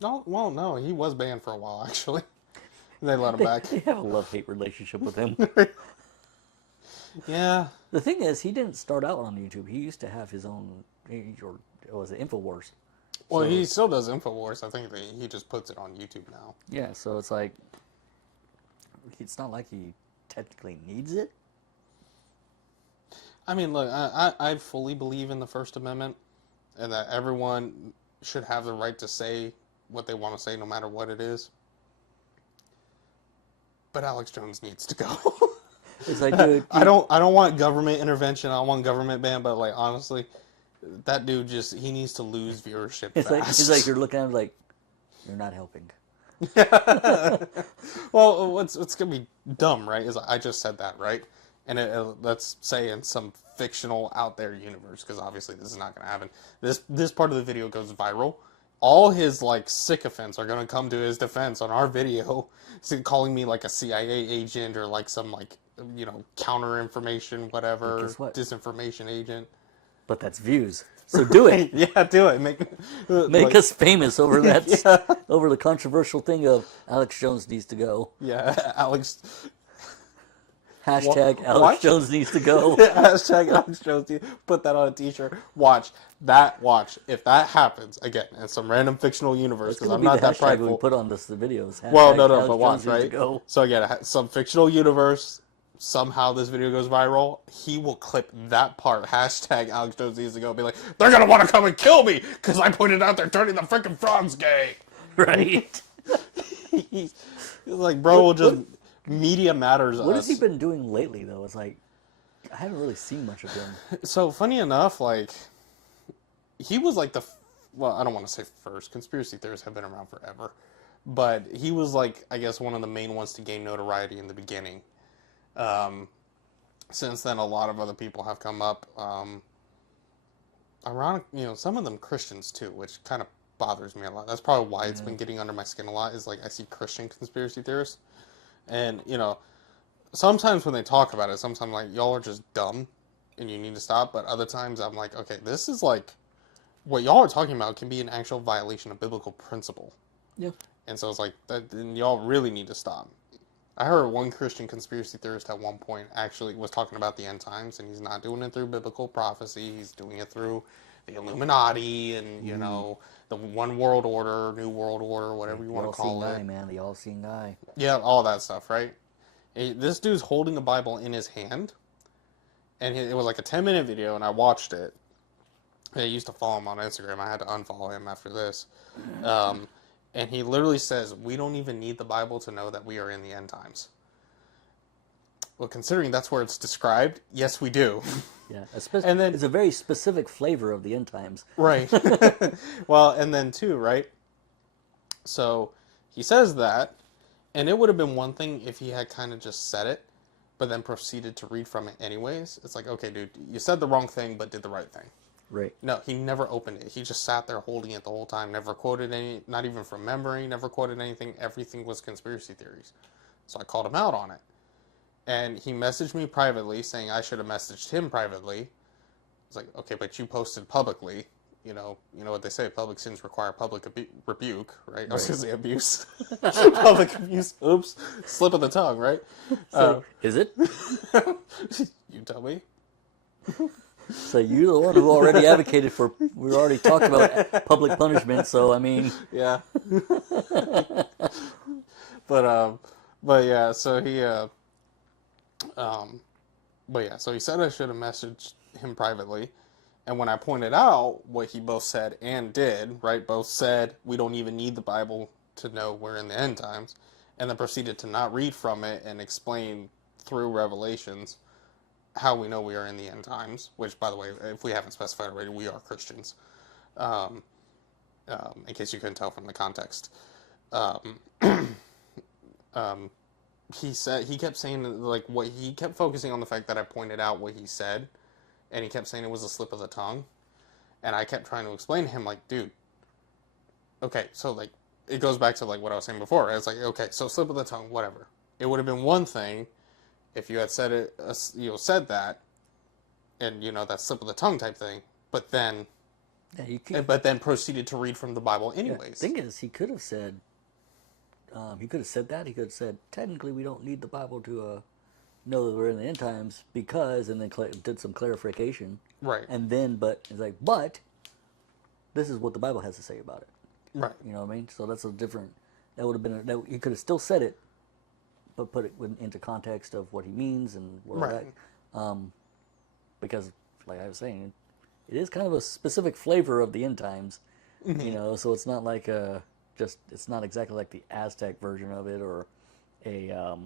No, well, no, he was banned for a while actually. They let him back. They have a love-hate relationship with him. Yeah. The thing is, he didn't start out on YouTube. He used to have his own, or was it InfoWars? Well, So- he still does InfoWars. I think he just puts it on YouTube now. Yeah, so it's like, it's not like he technically needs it. I mean, look, I fully believe in the First Amendment and that everyone should have the right to say what they want to say no matter what it is. But Alex Jones needs to go. It's like, dude, I don't want government intervention. I don't want government ban, but like honestly, that dude he needs to lose viewership it's fast. like you're looking at him like, you're not helping. Well, what's gonna be dumb, right? Is I just said that, right? And let's say in some fictional out there universe, because obviously this is not gonna happen. This part of the video goes viral. All his like sycophants are gonna come to his defense on our video, calling me like a CIA agent or like some like counter information, whatever, Guess what? disinformation agent. But that's views. So do it. Yeah, do it. Make Make us famous over that, over the controversial thing of Alex Jones needs to go. Yeah, Alex. Hashtag Alex What? Jones needs to go. Hashtag Alex Jones. Put that on a t-shirt. Watch. If that happens again in some random fictional universe, It's because gonna I'm be not the that hashtag prideful. we put on the videos. Well, Hashtag no, Alex but watch, Jones needs to right? go. So again, some fictional universe, somehow this video goes viral, he will clip that part, hashtag Alex Jones needs to go, be like, they're going to want to come and kill me, because I pointed out they're turning the freaking frogs gay. Right. He's like, bro, media matters What us. has he been doing lately, though? It's like, I haven't really seen much of him. So, funny enough, like, he was like well, I don't want to say first, conspiracy theorists have been around forever, but he was like, I guess, one of the main ones to gain notoriety in the beginning. Since then, a lot of other people have come up. Ironic, some of them Christians too, which kind of bothers me a lot. That's probably why it's been getting under my skin a lot, is like I see Christian conspiracy theorists. And, sometimes when they talk about it, sometimes I'm like, y'all are just dumb and you need to stop. But other times I'm like, okay, this is like, what y'all are talking about can be an actual violation of biblical principle. Yeah. And so it's like, then y'all really need to stop. I heard one Christian conspiracy theorist at one point actually was talking about the end times, and he's not doing it through biblical prophecy. He's doing it through the Illuminati and, the one world order, new world order, whatever you want to call it. The all-seeing eye, man. The all-seeing eye. Yeah, all that stuff, right? This dude's holding the Bible in his hand, and it was like a 10-minute video, and I watched it. I used to follow him on Instagram. I had to unfollow him after this. And he literally says, we don't even need the Bible to know that we are in the end times. Well, considering that's where it's described, yes, we do. Yeah, And then- it's a very specific flavor of the end times. Right. Well, and then too, right? So he says that, and it would have been one thing if he had kind of just said it, but then proceeded to read from it anyways. It's like, okay, dude, you said the wrong thing, but did the right thing. Right. No, he never opened it. He just sat there holding it the whole time, never quoted any, not even from memory, never quoted anything. Everything was conspiracy theories. So I called him out on it. And he messaged me privately saying I should have messaged him privately. It's like, okay, but you posted publicly. You know what they say, public sins require public rebuke, right? I was going to say abuse. Public abuse. Oops. Slip of the tongue, right? So, is it? You tell me. So you're the one who already advocated for, we already talked about public punishment, so I mean. Yeah. But But yeah, so um, so he said I should have messaged him privately. And when I pointed out what he both said and did, right, both said we don't even need the Bible to know we're in the end times, and then proceeded to not read from it and explain through Revelations how we know we are in the end times, which, by the way, if we haven't specified already, we are Christians, um, in case you couldn't tell from the context. Um, um, he kept saying, like, what he kept focusing on the fact that I pointed out what he said, and he kept saying it was a slip of the tongue. And I kept trying to explain to him, like, dude, okay, so, like, it goes back to, like, what I was saying before. It's like, okay, so slip of the tongue, whatever. It would have been one thing if you had said it, said that, and, that slip of the tongue type thing, but then, proceeded to read from the Bible anyways. The thing is, he could have said, that. He could have said, technically, we don't need the Bible to know that we're in the end times because, and then did some clarification. Right. And then, but it's like, but this is what the Bible has to say about it. Right. You know what I mean? So that's a different. That would have been. He could have still said it, but put it into context of what he means and what Right. that. Because, like I was saying, it is kind of a specific flavor of the end times. Mm-hmm. So it's not like it's not exactly like the Aztec version of it or a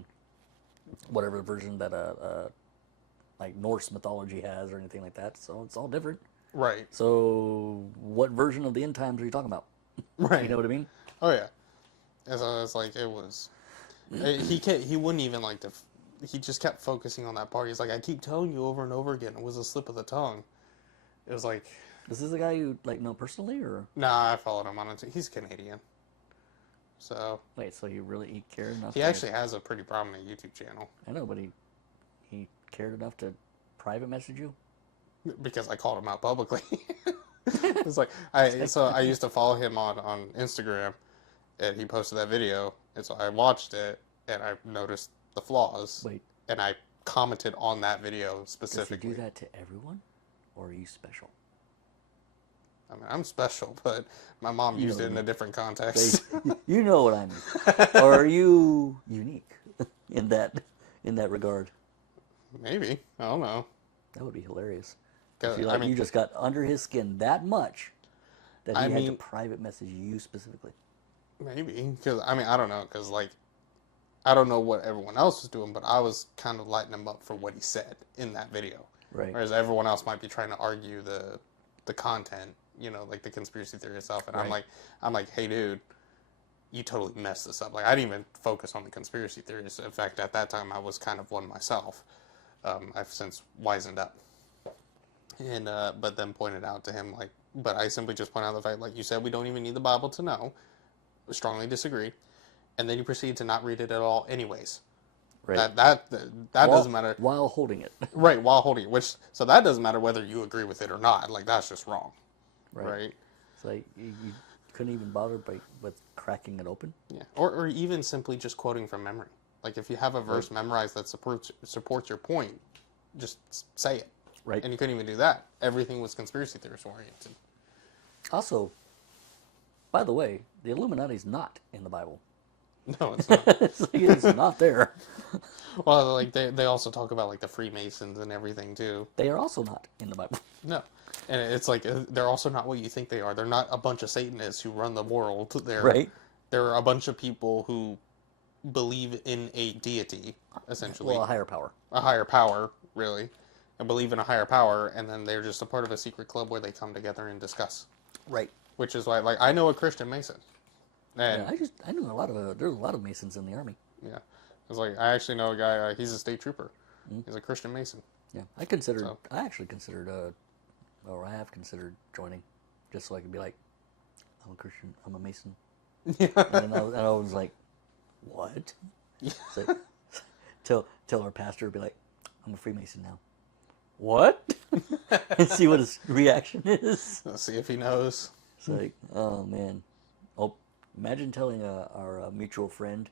whatever version that like Norse mythology has or anything like that. So it's all different. Right. So what version of the end times are you talking about? Right. You know what I mean? Oh, yeah. It's like, it was... He wouldn't even like to... He just kept focusing on that part. He's like, I keep telling you over and over again, it was a slip of the tongue. It was like... Is this a guy you know personally, or? Nah, I followed him on it. He's Canadian. So... Wait, so he cared enough? He actually has a pretty prominent YouTube channel. I know, but he cared enough to private message you? Because I called him out publicly. It's like, I used to follow him on Instagram, and he posted that video, and so I watched it, and I noticed the flaws. Wait. And I commented on that video Does specifically. he do that to everyone, or are you special? I mean, I'm special, but my mom used it in a different context. You know what I mean. Or are you unique in that regard? Maybe. I don't know. That would be hilarious. 'Cause, I feel like you just got under his skin that much that he had to private message you specifically. Maybe. Because, I don't know. Because, like, I don't know what everyone else was doing, but I was kind of lighting him up for what he said in that video. Right. Whereas everyone else might be trying to argue the content, like the conspiracy theory itself. And Right. I'm like, hey, dude, you totally messed this up. Like, I didn't even focus on the conspiracy theories. In fact, at that time, I was kind of one myself. I've since wisened up. And, but then pointed out to him, like, but I simply just point out the fact, like you said, we don't even need the Bible to know. Strongly disagree. And then you proceed to not read it at all anyways. Right. That doesn't matter. While holding it. Right, while holding it. So that doesn't matter whether you agree with it or not. Like, that's just wrong. Right? It's like you couldn't even bother with cracking it open. Yeah. Or even simply just quoting from memory. Like, if you have a verse memorized that supports your point, just say it. Right. And you couldn't even do that. Everything was conspiracy theorist oriented. Also, by the way, the Illuminati's not in the Bible. No, it's not. It's not there. Well, like, they also talk about, like, the Freemasons and everything, too. They are also not in the Bible. No. And it's like, they're also not what you think they are. They're not a bunch of Satanists who run the world. They're a bunch of people who believe in a deity, essentially. Well, a higher power. A higher power, really. And believe in a higher power, and then they're just a part of a secret club where they come together and discuss. Right. Which is why, like, I know a Christian Mason. And Yeah, I knew there's a lot of Masons in the Army. yeah. It's like, I actually know a guy, he's a state trooper. He's a Christian Mason. Yeah, I actually considered, or I have considered joining, just so I could be like, I'm a Christian, I'm a Mason. Yeah. And I was like, what? Yeah. So, tell our pastor to be like, I'm a Freemason now. What? And see what his reaction is. Let's see if he knows. It's like, oh man. Oh, imagine telling our mutual friend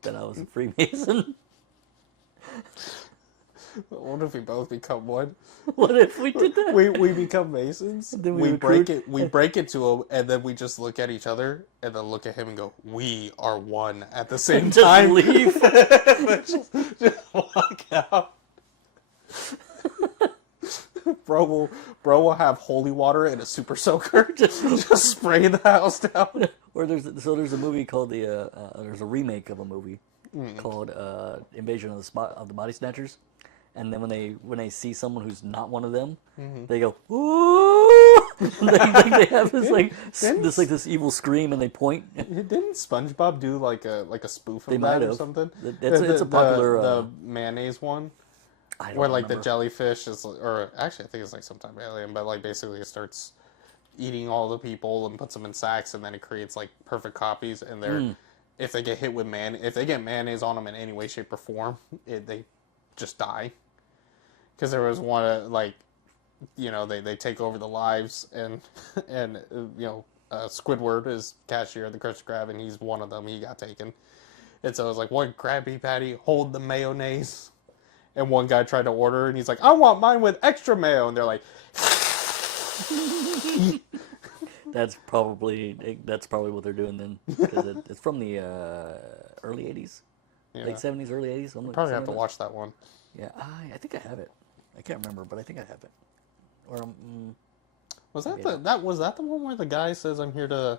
that I was a Freemason. What if we both become one? What if we did that? We become Masons. Then We recruit- break it. We break it to him, and then we just look at each other, and then look at him and go, "We are one" at the same Just time. leave. just walk out. Bro will have holy water and a super soaker. Just spray the house down. Or there's a movie called there's a remake of a movie called Invasion of the Body Snatchers, and then when they see someone who's not one of them, they go ooh. they have this evil scream and they point. Didn't SpongeBob do like a spoof of They that might or have. something? It's a popular. The mayonnaise one. I don't Where like remember. the jellyfish is, or actually I think it's like some type of alien, but like basically it starts eating all the people and puts them in sacks, and then it creates like perfect copies. And they're if they get hit with if they get mayonnaise on them in any way, shape, or form, they just die. Because there was one like, they take over the lives, and Squidward is cashier at the Krusty Krab, and he's one of them. He got taken, and so it was like, one Krabby Patty, hold the mayonnaise. And one guy tried to order, and he's like, "I want mine with extra mayo." And they're like, That's probably what they're doing then, because it's from the early '80s, late '70s, early '80s. probably have to watch that one. Yeah, I think I have it. I can't remember, but I think I have it. Or Was that the one where the guy says, "I'm here to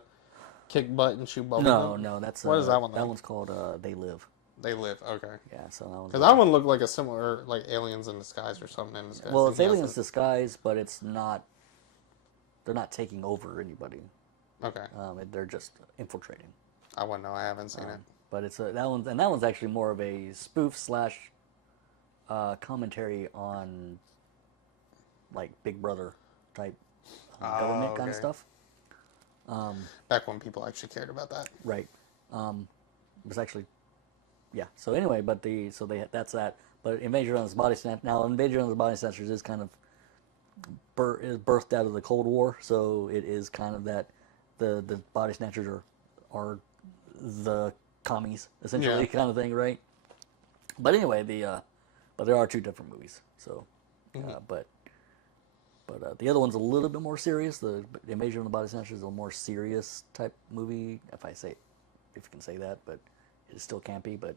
kick butt and shoot bubblegum"? no, that's What is that one? That one's called They Live. They Live. Okay. Yeah, so that one's Because that one looked like a similar, like Aliens in Disguise or something in disguise. well, it's Aliens Disguise, but it's not. They're not taking over anybody. Okay. They're just infiltrating. I wouldn't know. I haven't seen it. But it's that one's actually more of a spoof slash commentary on like Big Brother type government kind of okay. stuff. Back when people actually cared about that. Right. It was actually, yeah. So anyway, that's that. But Invasion of the Body Snatchers. Now, Invasion of the Body Snatchers is kind of is birthed out of the Cold War, so it is kind of that the Body Snatchers are the commies essentially, kind of thing, right? But anyway, but there are two different movies. So, but the other one's a little bit more serious. The Invasion of the Body Snatchers is a more serious type movie, if you can say that, but it's still campy. But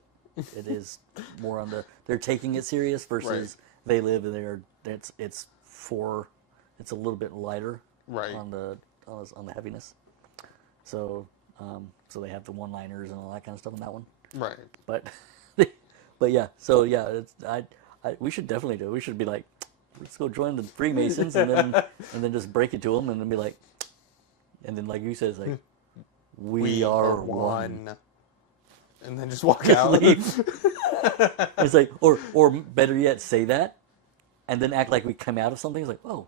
it is more on they're taking it serious versus They Live. It's a little bit lighter on the heaviness. So so they have the one-liners and all that kind of stuff in that one. Right. But but yeah, so yeah, it's we should definitely do it. We should be like, let's go join the Freemasons and then just break it to them and then be like, and then like you said, it's like, we are one. And then just walk out. It's like, or better yet, say that, and then act like we come out of something. It's like, oh,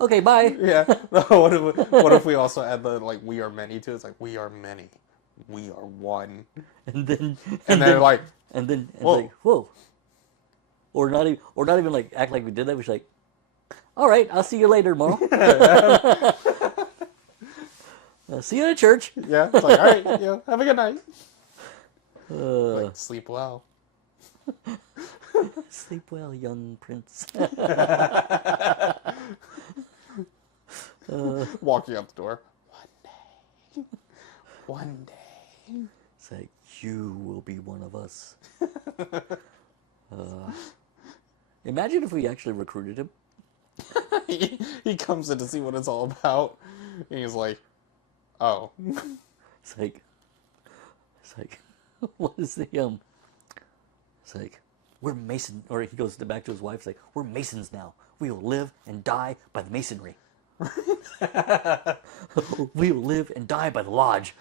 okay, bye. Yeah. What if we also add the like we are many to it? It's like we are many, we are one. And then they're like, and then it's whoa. like, whoa. Or not even like act like we did that. We're just like, all right, I'll see you later tomorrow. See you at church. Yeah. It's like, all right, have a good night. Like, sleep well. Sleep well, young prince. Walking out the door. One day. It's like, you will be one of us. Imagine if we actually recruited him. he comes in to see what it's all about. And he's like, oh. It's like, what is the It's like, we're Mason, or he goes back to his wife. It's like, we're Masons now. We will live and die by the Masonry. We will live and die by the lodge.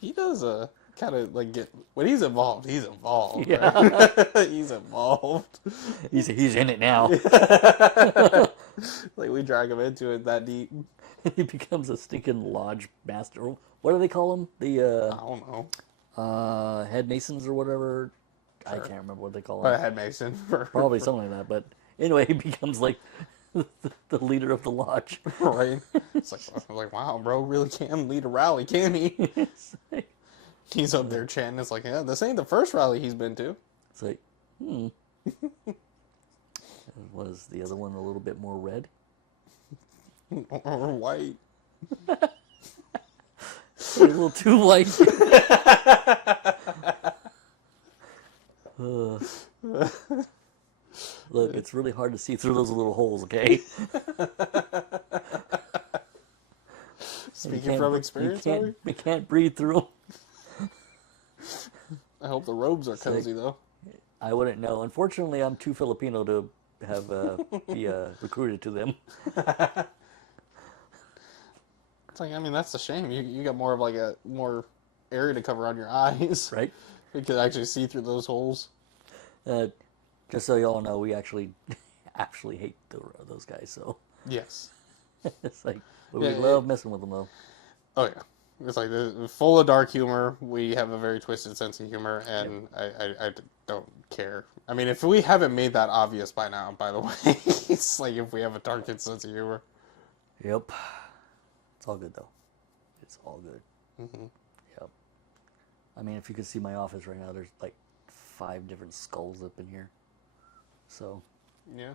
He does kind of like get when he's involved. He's involved. Yeah. Right? He's involved. He's in it now. Like we drag him into it that deep. He becomes a stinking lodge master. What do they call him? I don't know. Head masons or whatever. Sure. I can't remember what they call A him. head mason. Probably something like that. But anyway, he becomes like the leader of the lodge. Right. It's like, wow, bro, really can lead a rally, can he? He's up there chanting. It's like, yeah, this ain't the first rally he's been to. It's like, Was the other one a little bit more red? Or white. A little too white. Look, it's really hard to see through those little holes, okay? Speaking from experience, are we? You can't breathe through them. I hope the robes are cozy, though. I wouldn't know. Unfortunately, I'm too Filipino to have be recruited to them. It's like, I mean, that's a shame. You got more of like a more area to cover on your eyes. Right? You could actually see through those holes. Just so y'all know, we actually hate those guys. So Yes. it's like we love messing with them though. Oh, yeah. It's like full of dark humor. We have a very twisted sense of humor, and I don't care. I mean, if we haven't made that obvious by now, by the way, it's like if we have a dark sense of humor. Yep. It's all good though. It's all good. Mm-hmm. Yep. I mean, if you could see my office right now, there's like 5 different skulls up in here. So. Yeah.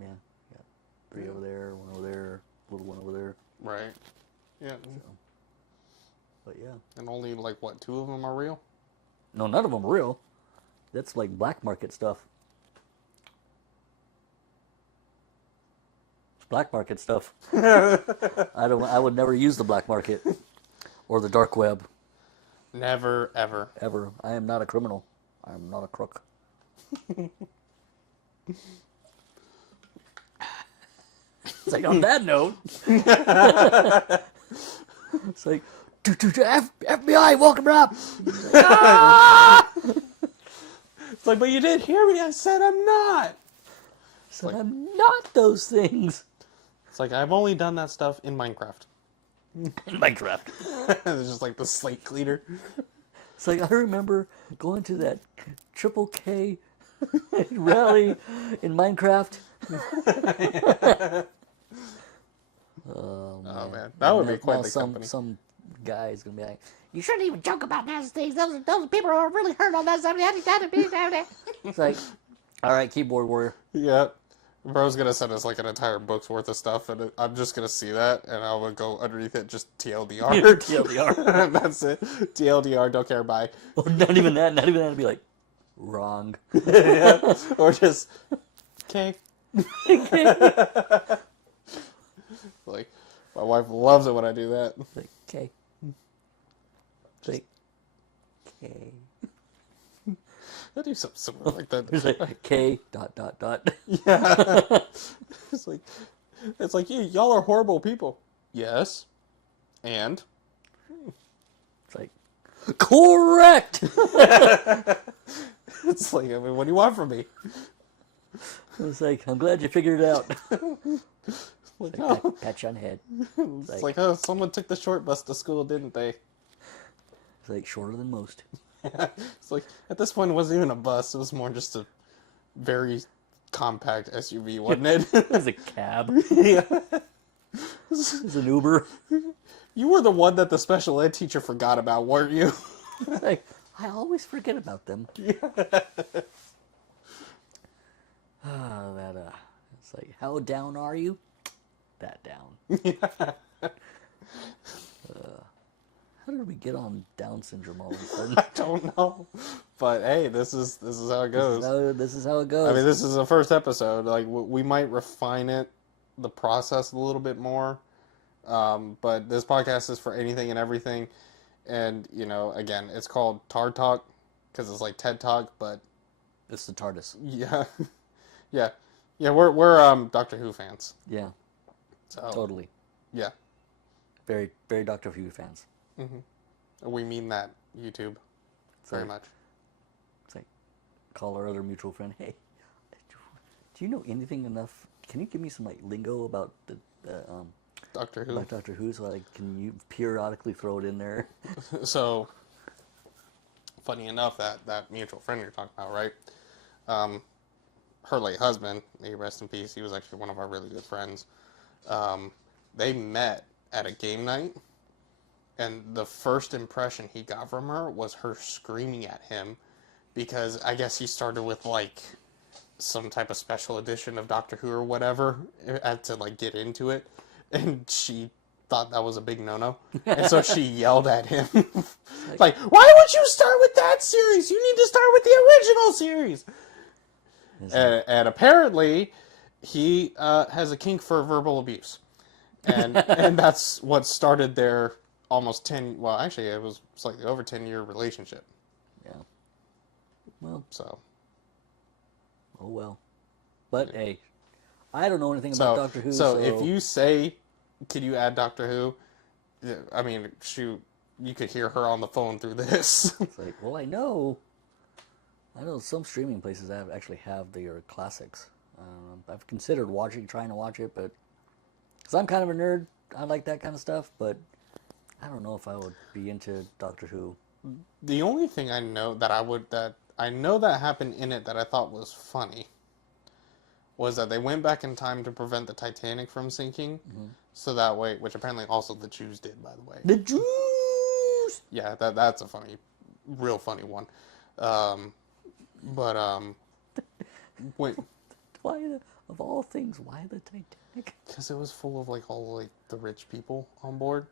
Yeah. Yeah. 3 over there, 1 over there, little 1 over there. Right. Yeah. So. But yeah. And only like what, 2 of them are real? No, none of them are real. That's like black market stuff. It's black market stuff. I would never use the black market or the dark web. Never, ever. Ever. I am not a criminal. I am not a crook. It's like on that note. It's like FBI, welcome up. It's like, but you didn't hear me. I said I'm not. So I'm not those things. It's like, I've only done that stuff in Minecraft. In Minecraft. It's just like the slate cleaner. It's like, I remember going to that Triple K rally in Minecraft. Oh man. That would be quite the some, company. Some guy's going to be like, you shouldn't even joke about those things. Those people are really hurt on that stuff. It's like, all right, keyboard warrior. Yeah. Bro's gonna send us like an entire book's worth of stuff, and I'm just gonna see that, and I will go underneath it just TLDR. TLDR. That's it. TLDR, don't care, bye. Oh, not even that. Not even that. It'd be like, wrong. Yeah. Or just, okay. Like, my wife loves it when I do that. It's like, okay. It's like, okay. I do something similar like that. It's like, K ... Yeah. It's like y'all are horrible people. Yes. And? It's like, correct! It's like, I mean, what do you want from me? It's like, I'm glad you figured it out. Like, It's like, pat you on the head. It's like, oh, someone took the short bus to school, didn't they? It's like, shorter than most. It's like, at this point, it wasn't even a bus. It was more just a very compact SUV, wasn't it? It's a cab. Yeah. It's an Uber. You were the one that the special ed teacher forgot about, weren't you? It's like, I always forget about them. Yeah. It's like, how down are you? That down. Yeah. How did we get on Down syndrome all of a sudden? I don't know. But hey, this is how it goes. This is how it goes. I mean, this is the first episode. Like, we might refine the process a little bit more. But this podcast is for anything and everything. And, you know, again, it's called TardTalk because it's like TED Talk, but It's the TARDIS. yeah. Yeah, we're Doctor Who fans. Yeah, So totally. yeah. Very, very Doctor Who fans. We mean that, YouTube. Very much. It's like, call our other mutual friend. Hey, do you know anything enough? Can you give me some like lingo about the Doctor Who. about Doctor Who? So like, can you periodically throw it in there? So, funny enough, that mutual friend you're talking about, right? Her late husband, may he rest in peace, he was actually one of our really good friends. They met at a game night, and the first impression he got from her was her screaming at him, because I guess he started with like some type of special edition of Doctor Who or whatever, had to like get into it, and she thought that was a big no-no, and so she yelled at him, like, "Why would you start with that series? You need to start with the original series." And apparently, he has a kink for verbal abuse, and that's what started their almost 10. Well, actually, it was slightly over 10-year relationship. Yeah. Well. So. Oh well. But hey, I don't know anything about Doctor Who. So if you say, "Could you add Doctor Who?" I mean, shoot, you could hear her on the phone through this. It's like, well, I know some streaming places that actually have their classics. I've considered trying to watch it, but because I'm kind of a nerd, I like that kind of stuff. But I don't know if I would be into Doctor Who. The only thing I know that I know that happened in it that I thought was funny was that they went back in time to prevent the Titanic from sinking, so that way, which apparently also the Jews did, by the way. The Jews. Yeah, that's a real funny one. Wait. Of all things, why the Titanic? Because it was full of like all like the rich people on board,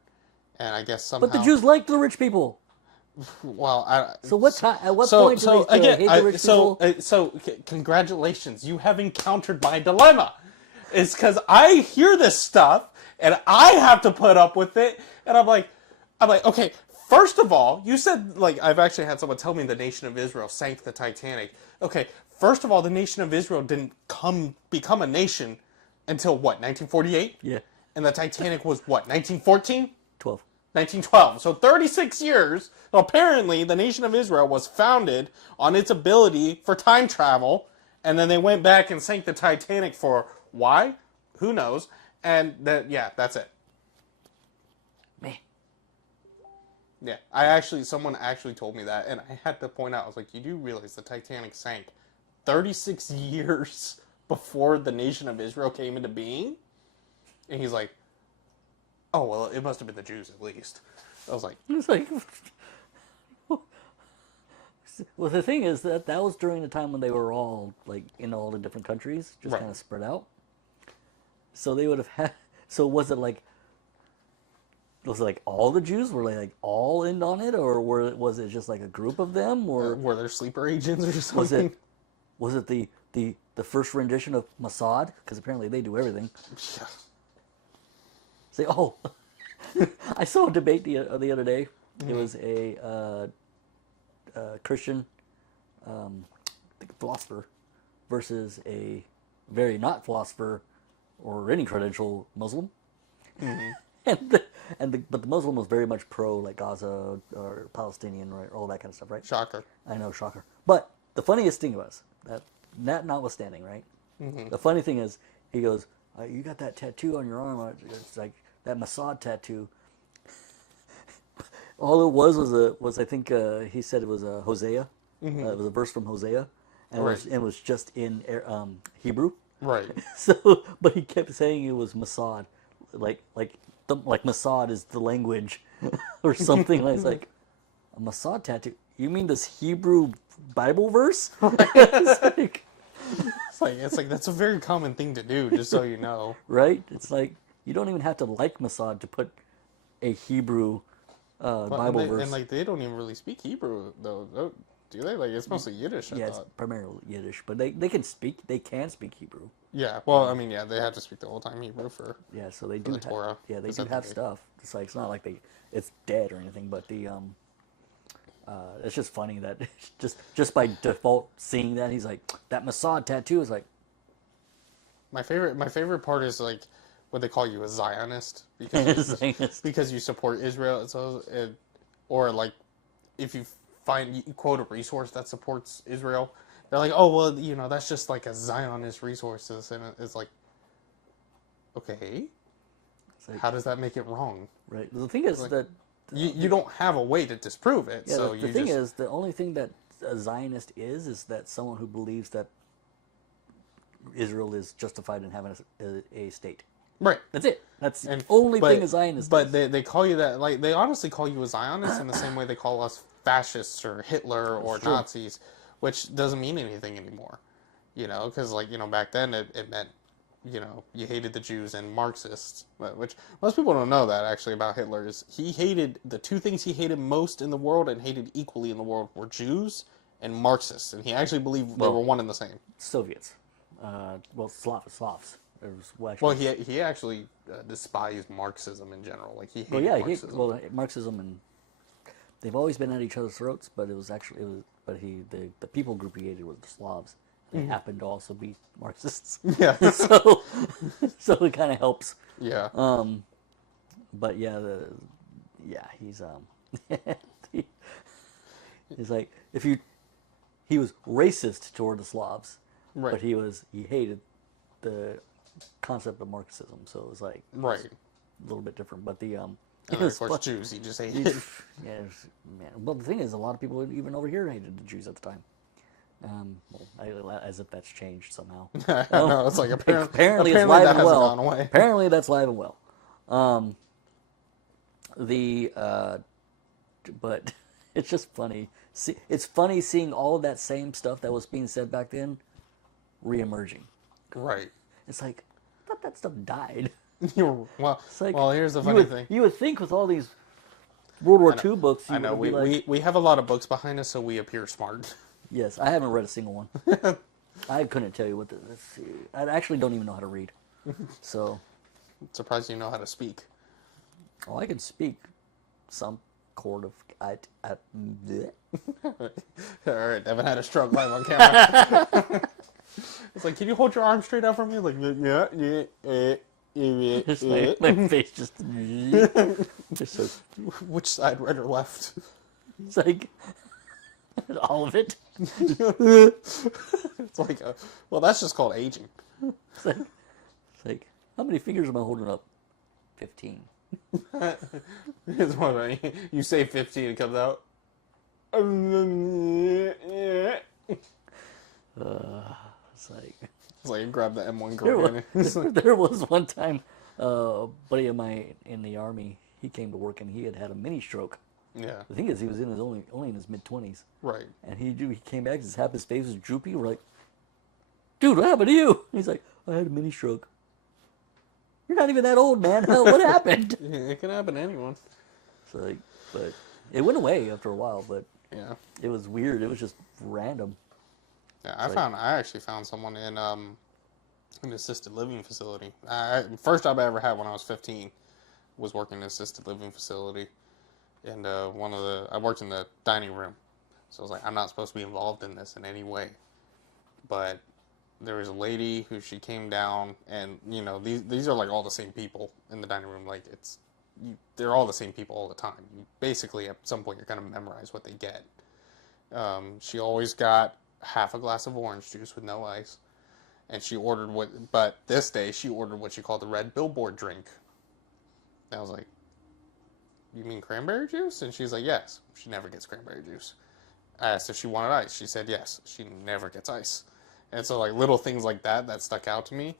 and I guess somehow. But the Jews liked the rich people. Well, at what point do they hate the rich people? So congratulations, you have encountered my dilemma. It's because I hear this stuff and I have to put up with it, and I'm like, okay. First of all, you said, like, I've actually had someone tell me the nation of Israel sank the Titanic. Okay, first of all, the nation of Israel didn't become a nation until what, 1948? Yeah. And the Titanic was what, 1914? 12. 1912. So 36 years. Apparently, the nation of Israel was founded on its ability for time travel, and then they went back and sank the Titanic for why? Who knows? And that's it. Man. Yeah, someone actually told me that, and I had to point out, I was like, you do realize the Titanic sank 36 years before the nation of Israel came into being? And he's like, oh, well, it must have been the Jews at least. I was like... It's like... Well, the thing is that was during the time when they were all, like, in all the different countries, just kind of spread out. So they would have had... So was it like all the Jews were like all in on it, or was it just like a group of them, or were there sleeper agents or something? Was it the first rendition of Mossad? Because apparently they do everything. Yeah. Say, I saw a debate the other day. Mm-hmm. It was a Christian philosopher versus a very not philosopher or any credential Muslim. Mm-hmm. But the Muslim was very much pro, like, Gaza or Palestinian, right, all that kind of stuff, right? Shocker. I know, shocker. But the funniest thing was that notwithstanding, right? Mm-hmm. The funny thing is, he goes, "You got that tattoo on your arm? It's like that Mossad tattoo." All it was I think he said it was a Hosea. Mm-hmm. It was a verse from Hosea, and it was just in Hebrew. Right. So, but he kept saying it was Mossad, like Mossad is the language, or something. It's like a Mossad tattoo. You mean this Hebrew Bible verse? It's like that's a very common thing to do, just so you know. Right? It's like you don't even have to like Mossad to put a Hebrew Bible verse. And like they don't even really speak Hebrew though, do they? Like it's mostly Yiddish. I thought. It's primarily Yiddish, but they can speak Hebrew. Yeah, well, I mean, they have to speak the whole time Hebrew for. Yeah, so they do the Torah. Yeah, they do have stuff. It's like it's not like it's dead or anything, but it's just funny that just by default seeing that he's like that Mossad tattoo is like. My favorite part is like when they call you a Zionist because you support Israel. Or like if you quote a resource that supports Israel, they're like, oh well, that's just like a Zionist resources, and it's like, okay, like, how does that make it wrong? Right. The thing is that you don't have a way to disprove it. Yeah. The thing is, the only thing that a Zionist is that someone who believes that Israel is justified in having a state. Right. That's it. That's the And only thing a Zionist But is. they call you that, like, they honestly call you a Zionist in the same way they call us fascists or Hitler or true. Nazis, which doesn't mean anything anymore. Because, like, back then it meant, you hated the Jews and Marxists, which most people don't know that, actually, about Hitler, is he hated, the two things he hated most in the world and hated equally in the world were Jews and Marxists, and he actually believed they were one and the same. Soviets. Slavs. There was, Well, he actually despised Marxism in general. Like, he hated Well, yeah, Marxism. Marxism and they've always been at each other's throats, but the people group he hated was the Slavs. They happened to also be Marxists. Yeah. so it kind of helps. Yeah. But yeah, he's he's like he was racist toward the Slavs, Right. but he hated the concept of Marxism, so it was like Right. a little bit different. But And then, of course, Jews, he just hated. yeah, man. Well, the thing is, a lot of people even over here hated the Jews at the time. As if that's changed somehow. No, it's like apparently it's that live and hasn't well. gone away. Apparently that's live and well. But it's just funny. It's funny seeing all of that same stuff that was being said back then reemerging. Right. It's like, I thought that stuff died. Well, It's like, well, here's the funny thing. You would think with all these World War II books, I know would be we have a lot of books behind us, so we appear smart. Yes, I haven't read a single one. I couldn't tell you let's see. I actually don't even know how to read. So, I'm surprised you know how to speak. well, I can speak some chord of bleh. All right, Devin had a stroke live on camera. It's like, can you hold your arm straight out for me? Like, Just my face just so, which side, right or left? it's like all of it. It's like, well, that's just called aging. It's like how many fingers am I holding up? 15. It's one of the- you say 15, it comes out. It's like It's like you grab the M1 girl. there was one time a buddy of mine in the army. He came to work and he had a mini stroke. Yeah, The thing is, he was in his only in his mid-20s, right. and he came back. His face was droopy. We're like, "Dude, what happened to you?" He's like, "I had a mini stroke." You're not even that old, man. What happened? It can happen to anyone. So like, but it went away after a while. But Yeah. it was weird. It was just random. Yeah, I actually found someone in an assisted living facility. First job I ever had when I was 15 was working in an assisted living facility, and I worked in the dining room, so I was like, I'm not supposed to be involved in this in any way, but there was a lady who she came down, and these are like all the same people in the dining room, like they're all the same people all the time. You basically at some point you're gonna memorize what they get. She always got half a glass of orange juice with no ice, and but this day she ordered what she called the red billboard drink. And I was like, you mean cranberry juice? And she's like, yes. She never gets cranberry juice. I asked if she wanted ice. She said yes. She never gets ice. And so like little things like that stuck out to me.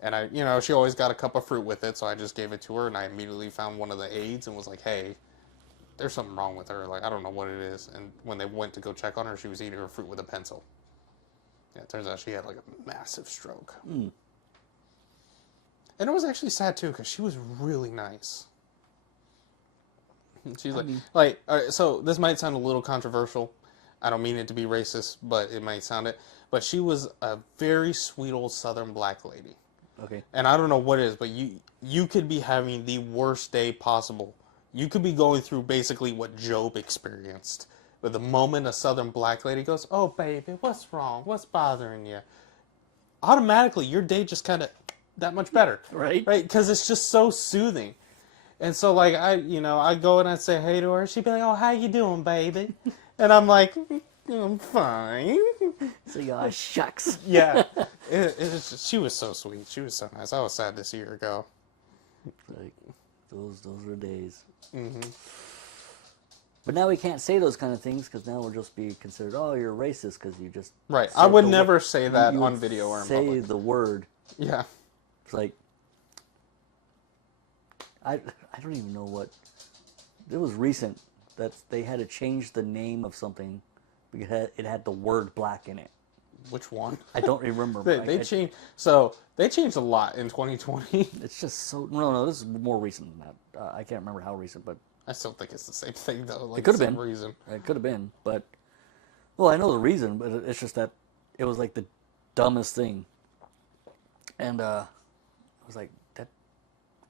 And she always got a cup of fruit with it, so I just gave it to her, and I immediately found one of the aides and was like, hey, there's something wrong with her. Like, I don't know what it is. And when they went to go check on her, she was eating her fruit with a pencil. Yeah, it turns out she had like a massive stroke. Mm. And it was actually sad too, because she was really nice. She's so this might sound a little controversial. I don't mean it to be racist, but it might sound it. But she was a very sweet old Southern black lady. Okay. And I don't know what it is, but you could be having the worst day possible. You could be going through basically what Job experienced. But the moment a Southern black lady goes, oh, baby, what's wrong? What's bothering you? Automatically, your day just kind of that much better. Right. Right? Because it's just so soothing. And so, like, I go and I say hey to her. She'd be like, oh, how you doing, baby? And I'm like, I'm fine. So, shucks. Yeah. It was just, she was so sweet. She was so nice. I was sad to see her go. Like, those were days. Mm-hmm. But now we can't say those kind of things because now we'll just be considered, oh, you're racist because you just... Right. I would never say that you on would video or in say public. the word. Yeah. It's like, I don't even know what. It was recent that they had to change the name of something because it had the word black in it. Which one? I don't remember. They changed. So they changed a lot in 2020. It's just so no. This is more recent than that. I can't remember how recent, but I still think it's the same thing though. Like it could have the same been. reason. It could have been, but well, I know the reason, but it's just that it was like the dumbest thing, and I was like, that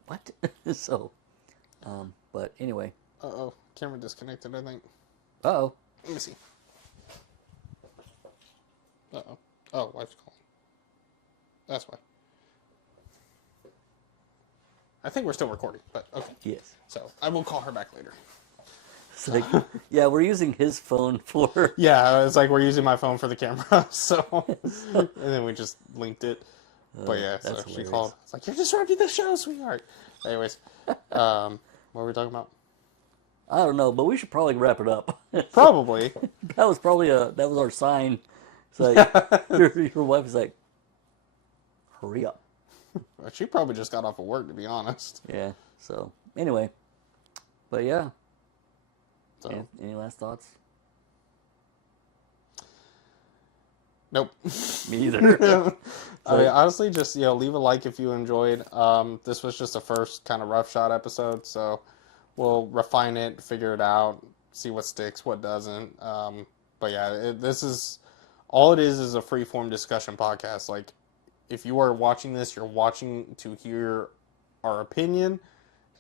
what? So, but anyway. Camera disconnected. I think. Uh-oh. Let me see. Oh, wife's calling. That's why. I think we're still recording, but okay. Yes. So I will call her back later. It's like, yeah, we're using his phone for. Yeah, it's like we're using my phone for the camera, so and then we just linked it. But yeah, so she hilarious. called. It's like, you're disrupting the show, sweetheart. Anyways, what were we talking about? I don't know, but we should probably wrap it up. Probably. That was probably that was our sign. It's like your wife is like, hurry up. She probably just got off of work, to be honest. Yeah. So anyway, but yeah. So Any last thoughts? nope. Me either. I mean, honestly, just leave a like if you enjoyed. This was just a first kind of roughshod episode, so we'll refine it, figure it out, see what sticks, what doesn't. But yeah, this is all it is a free form discussion podcast. Like, if you are watching this, you're watching to hear our opinion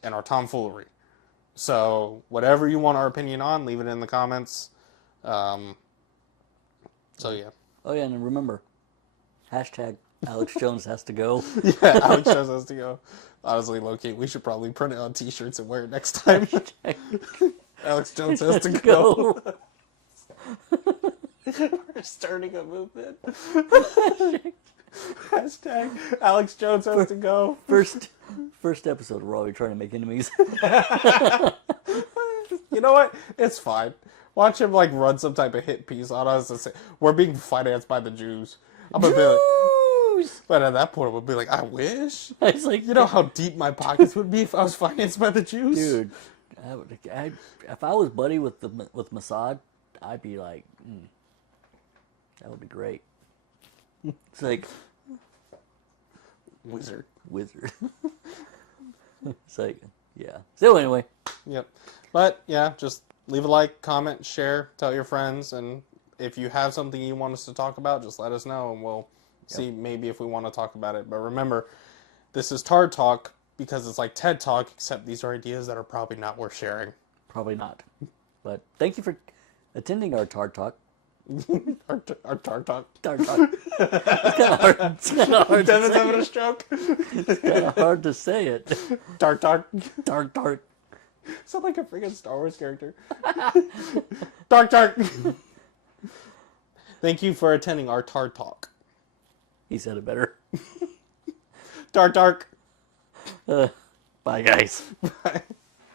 and our tomfoolery. So whatever you want our opinion on, leave it in the comments. So yeah. Oh yeah, and remember, hashtag Alex Jones has to go. Yeah, Alex Jones has to go. Honestly, low-key, we should probably print it on t-shirts and wear it next time. Alex Jones has to go. We're starting a movement. Hashtag Alex Jones has to go. First episode, we're already trying to make enemies. You know what? It's fine. Watch him run some type of hit piece on us and say, we're being financed by the Jews. I'm gonna be like, but at that point, we'll be like, I wish. It's like, you know how deep my pockets would be if I was financed by the Jews? Dude, if I was buddy with Mossad, I'd be like, that would be great. It's like Wizard. It's like, yeah. So anyway. Yep. But yeah, just leave a like, comment, share, tell your friends, and if you have something you want us to talk about, just let us know, and we'll see maybe if we want to talk about it. But remember, this is Tard Talk because it's like TED Talk, except these are ideas that are probably not worth sharing. Probably not. But thank you for attending our Tard Talk. our Tard Talk. Tard Talk. It's kind of hard. Devin's having a stroke. It's kind of hard to say it. Tard Talk. Tard Talk. Sound like a freaking Star Wars character. Tard Talk. Thank you for attending our Tard Talk. He said it better. Tard Talk. Bye, guys. Bye.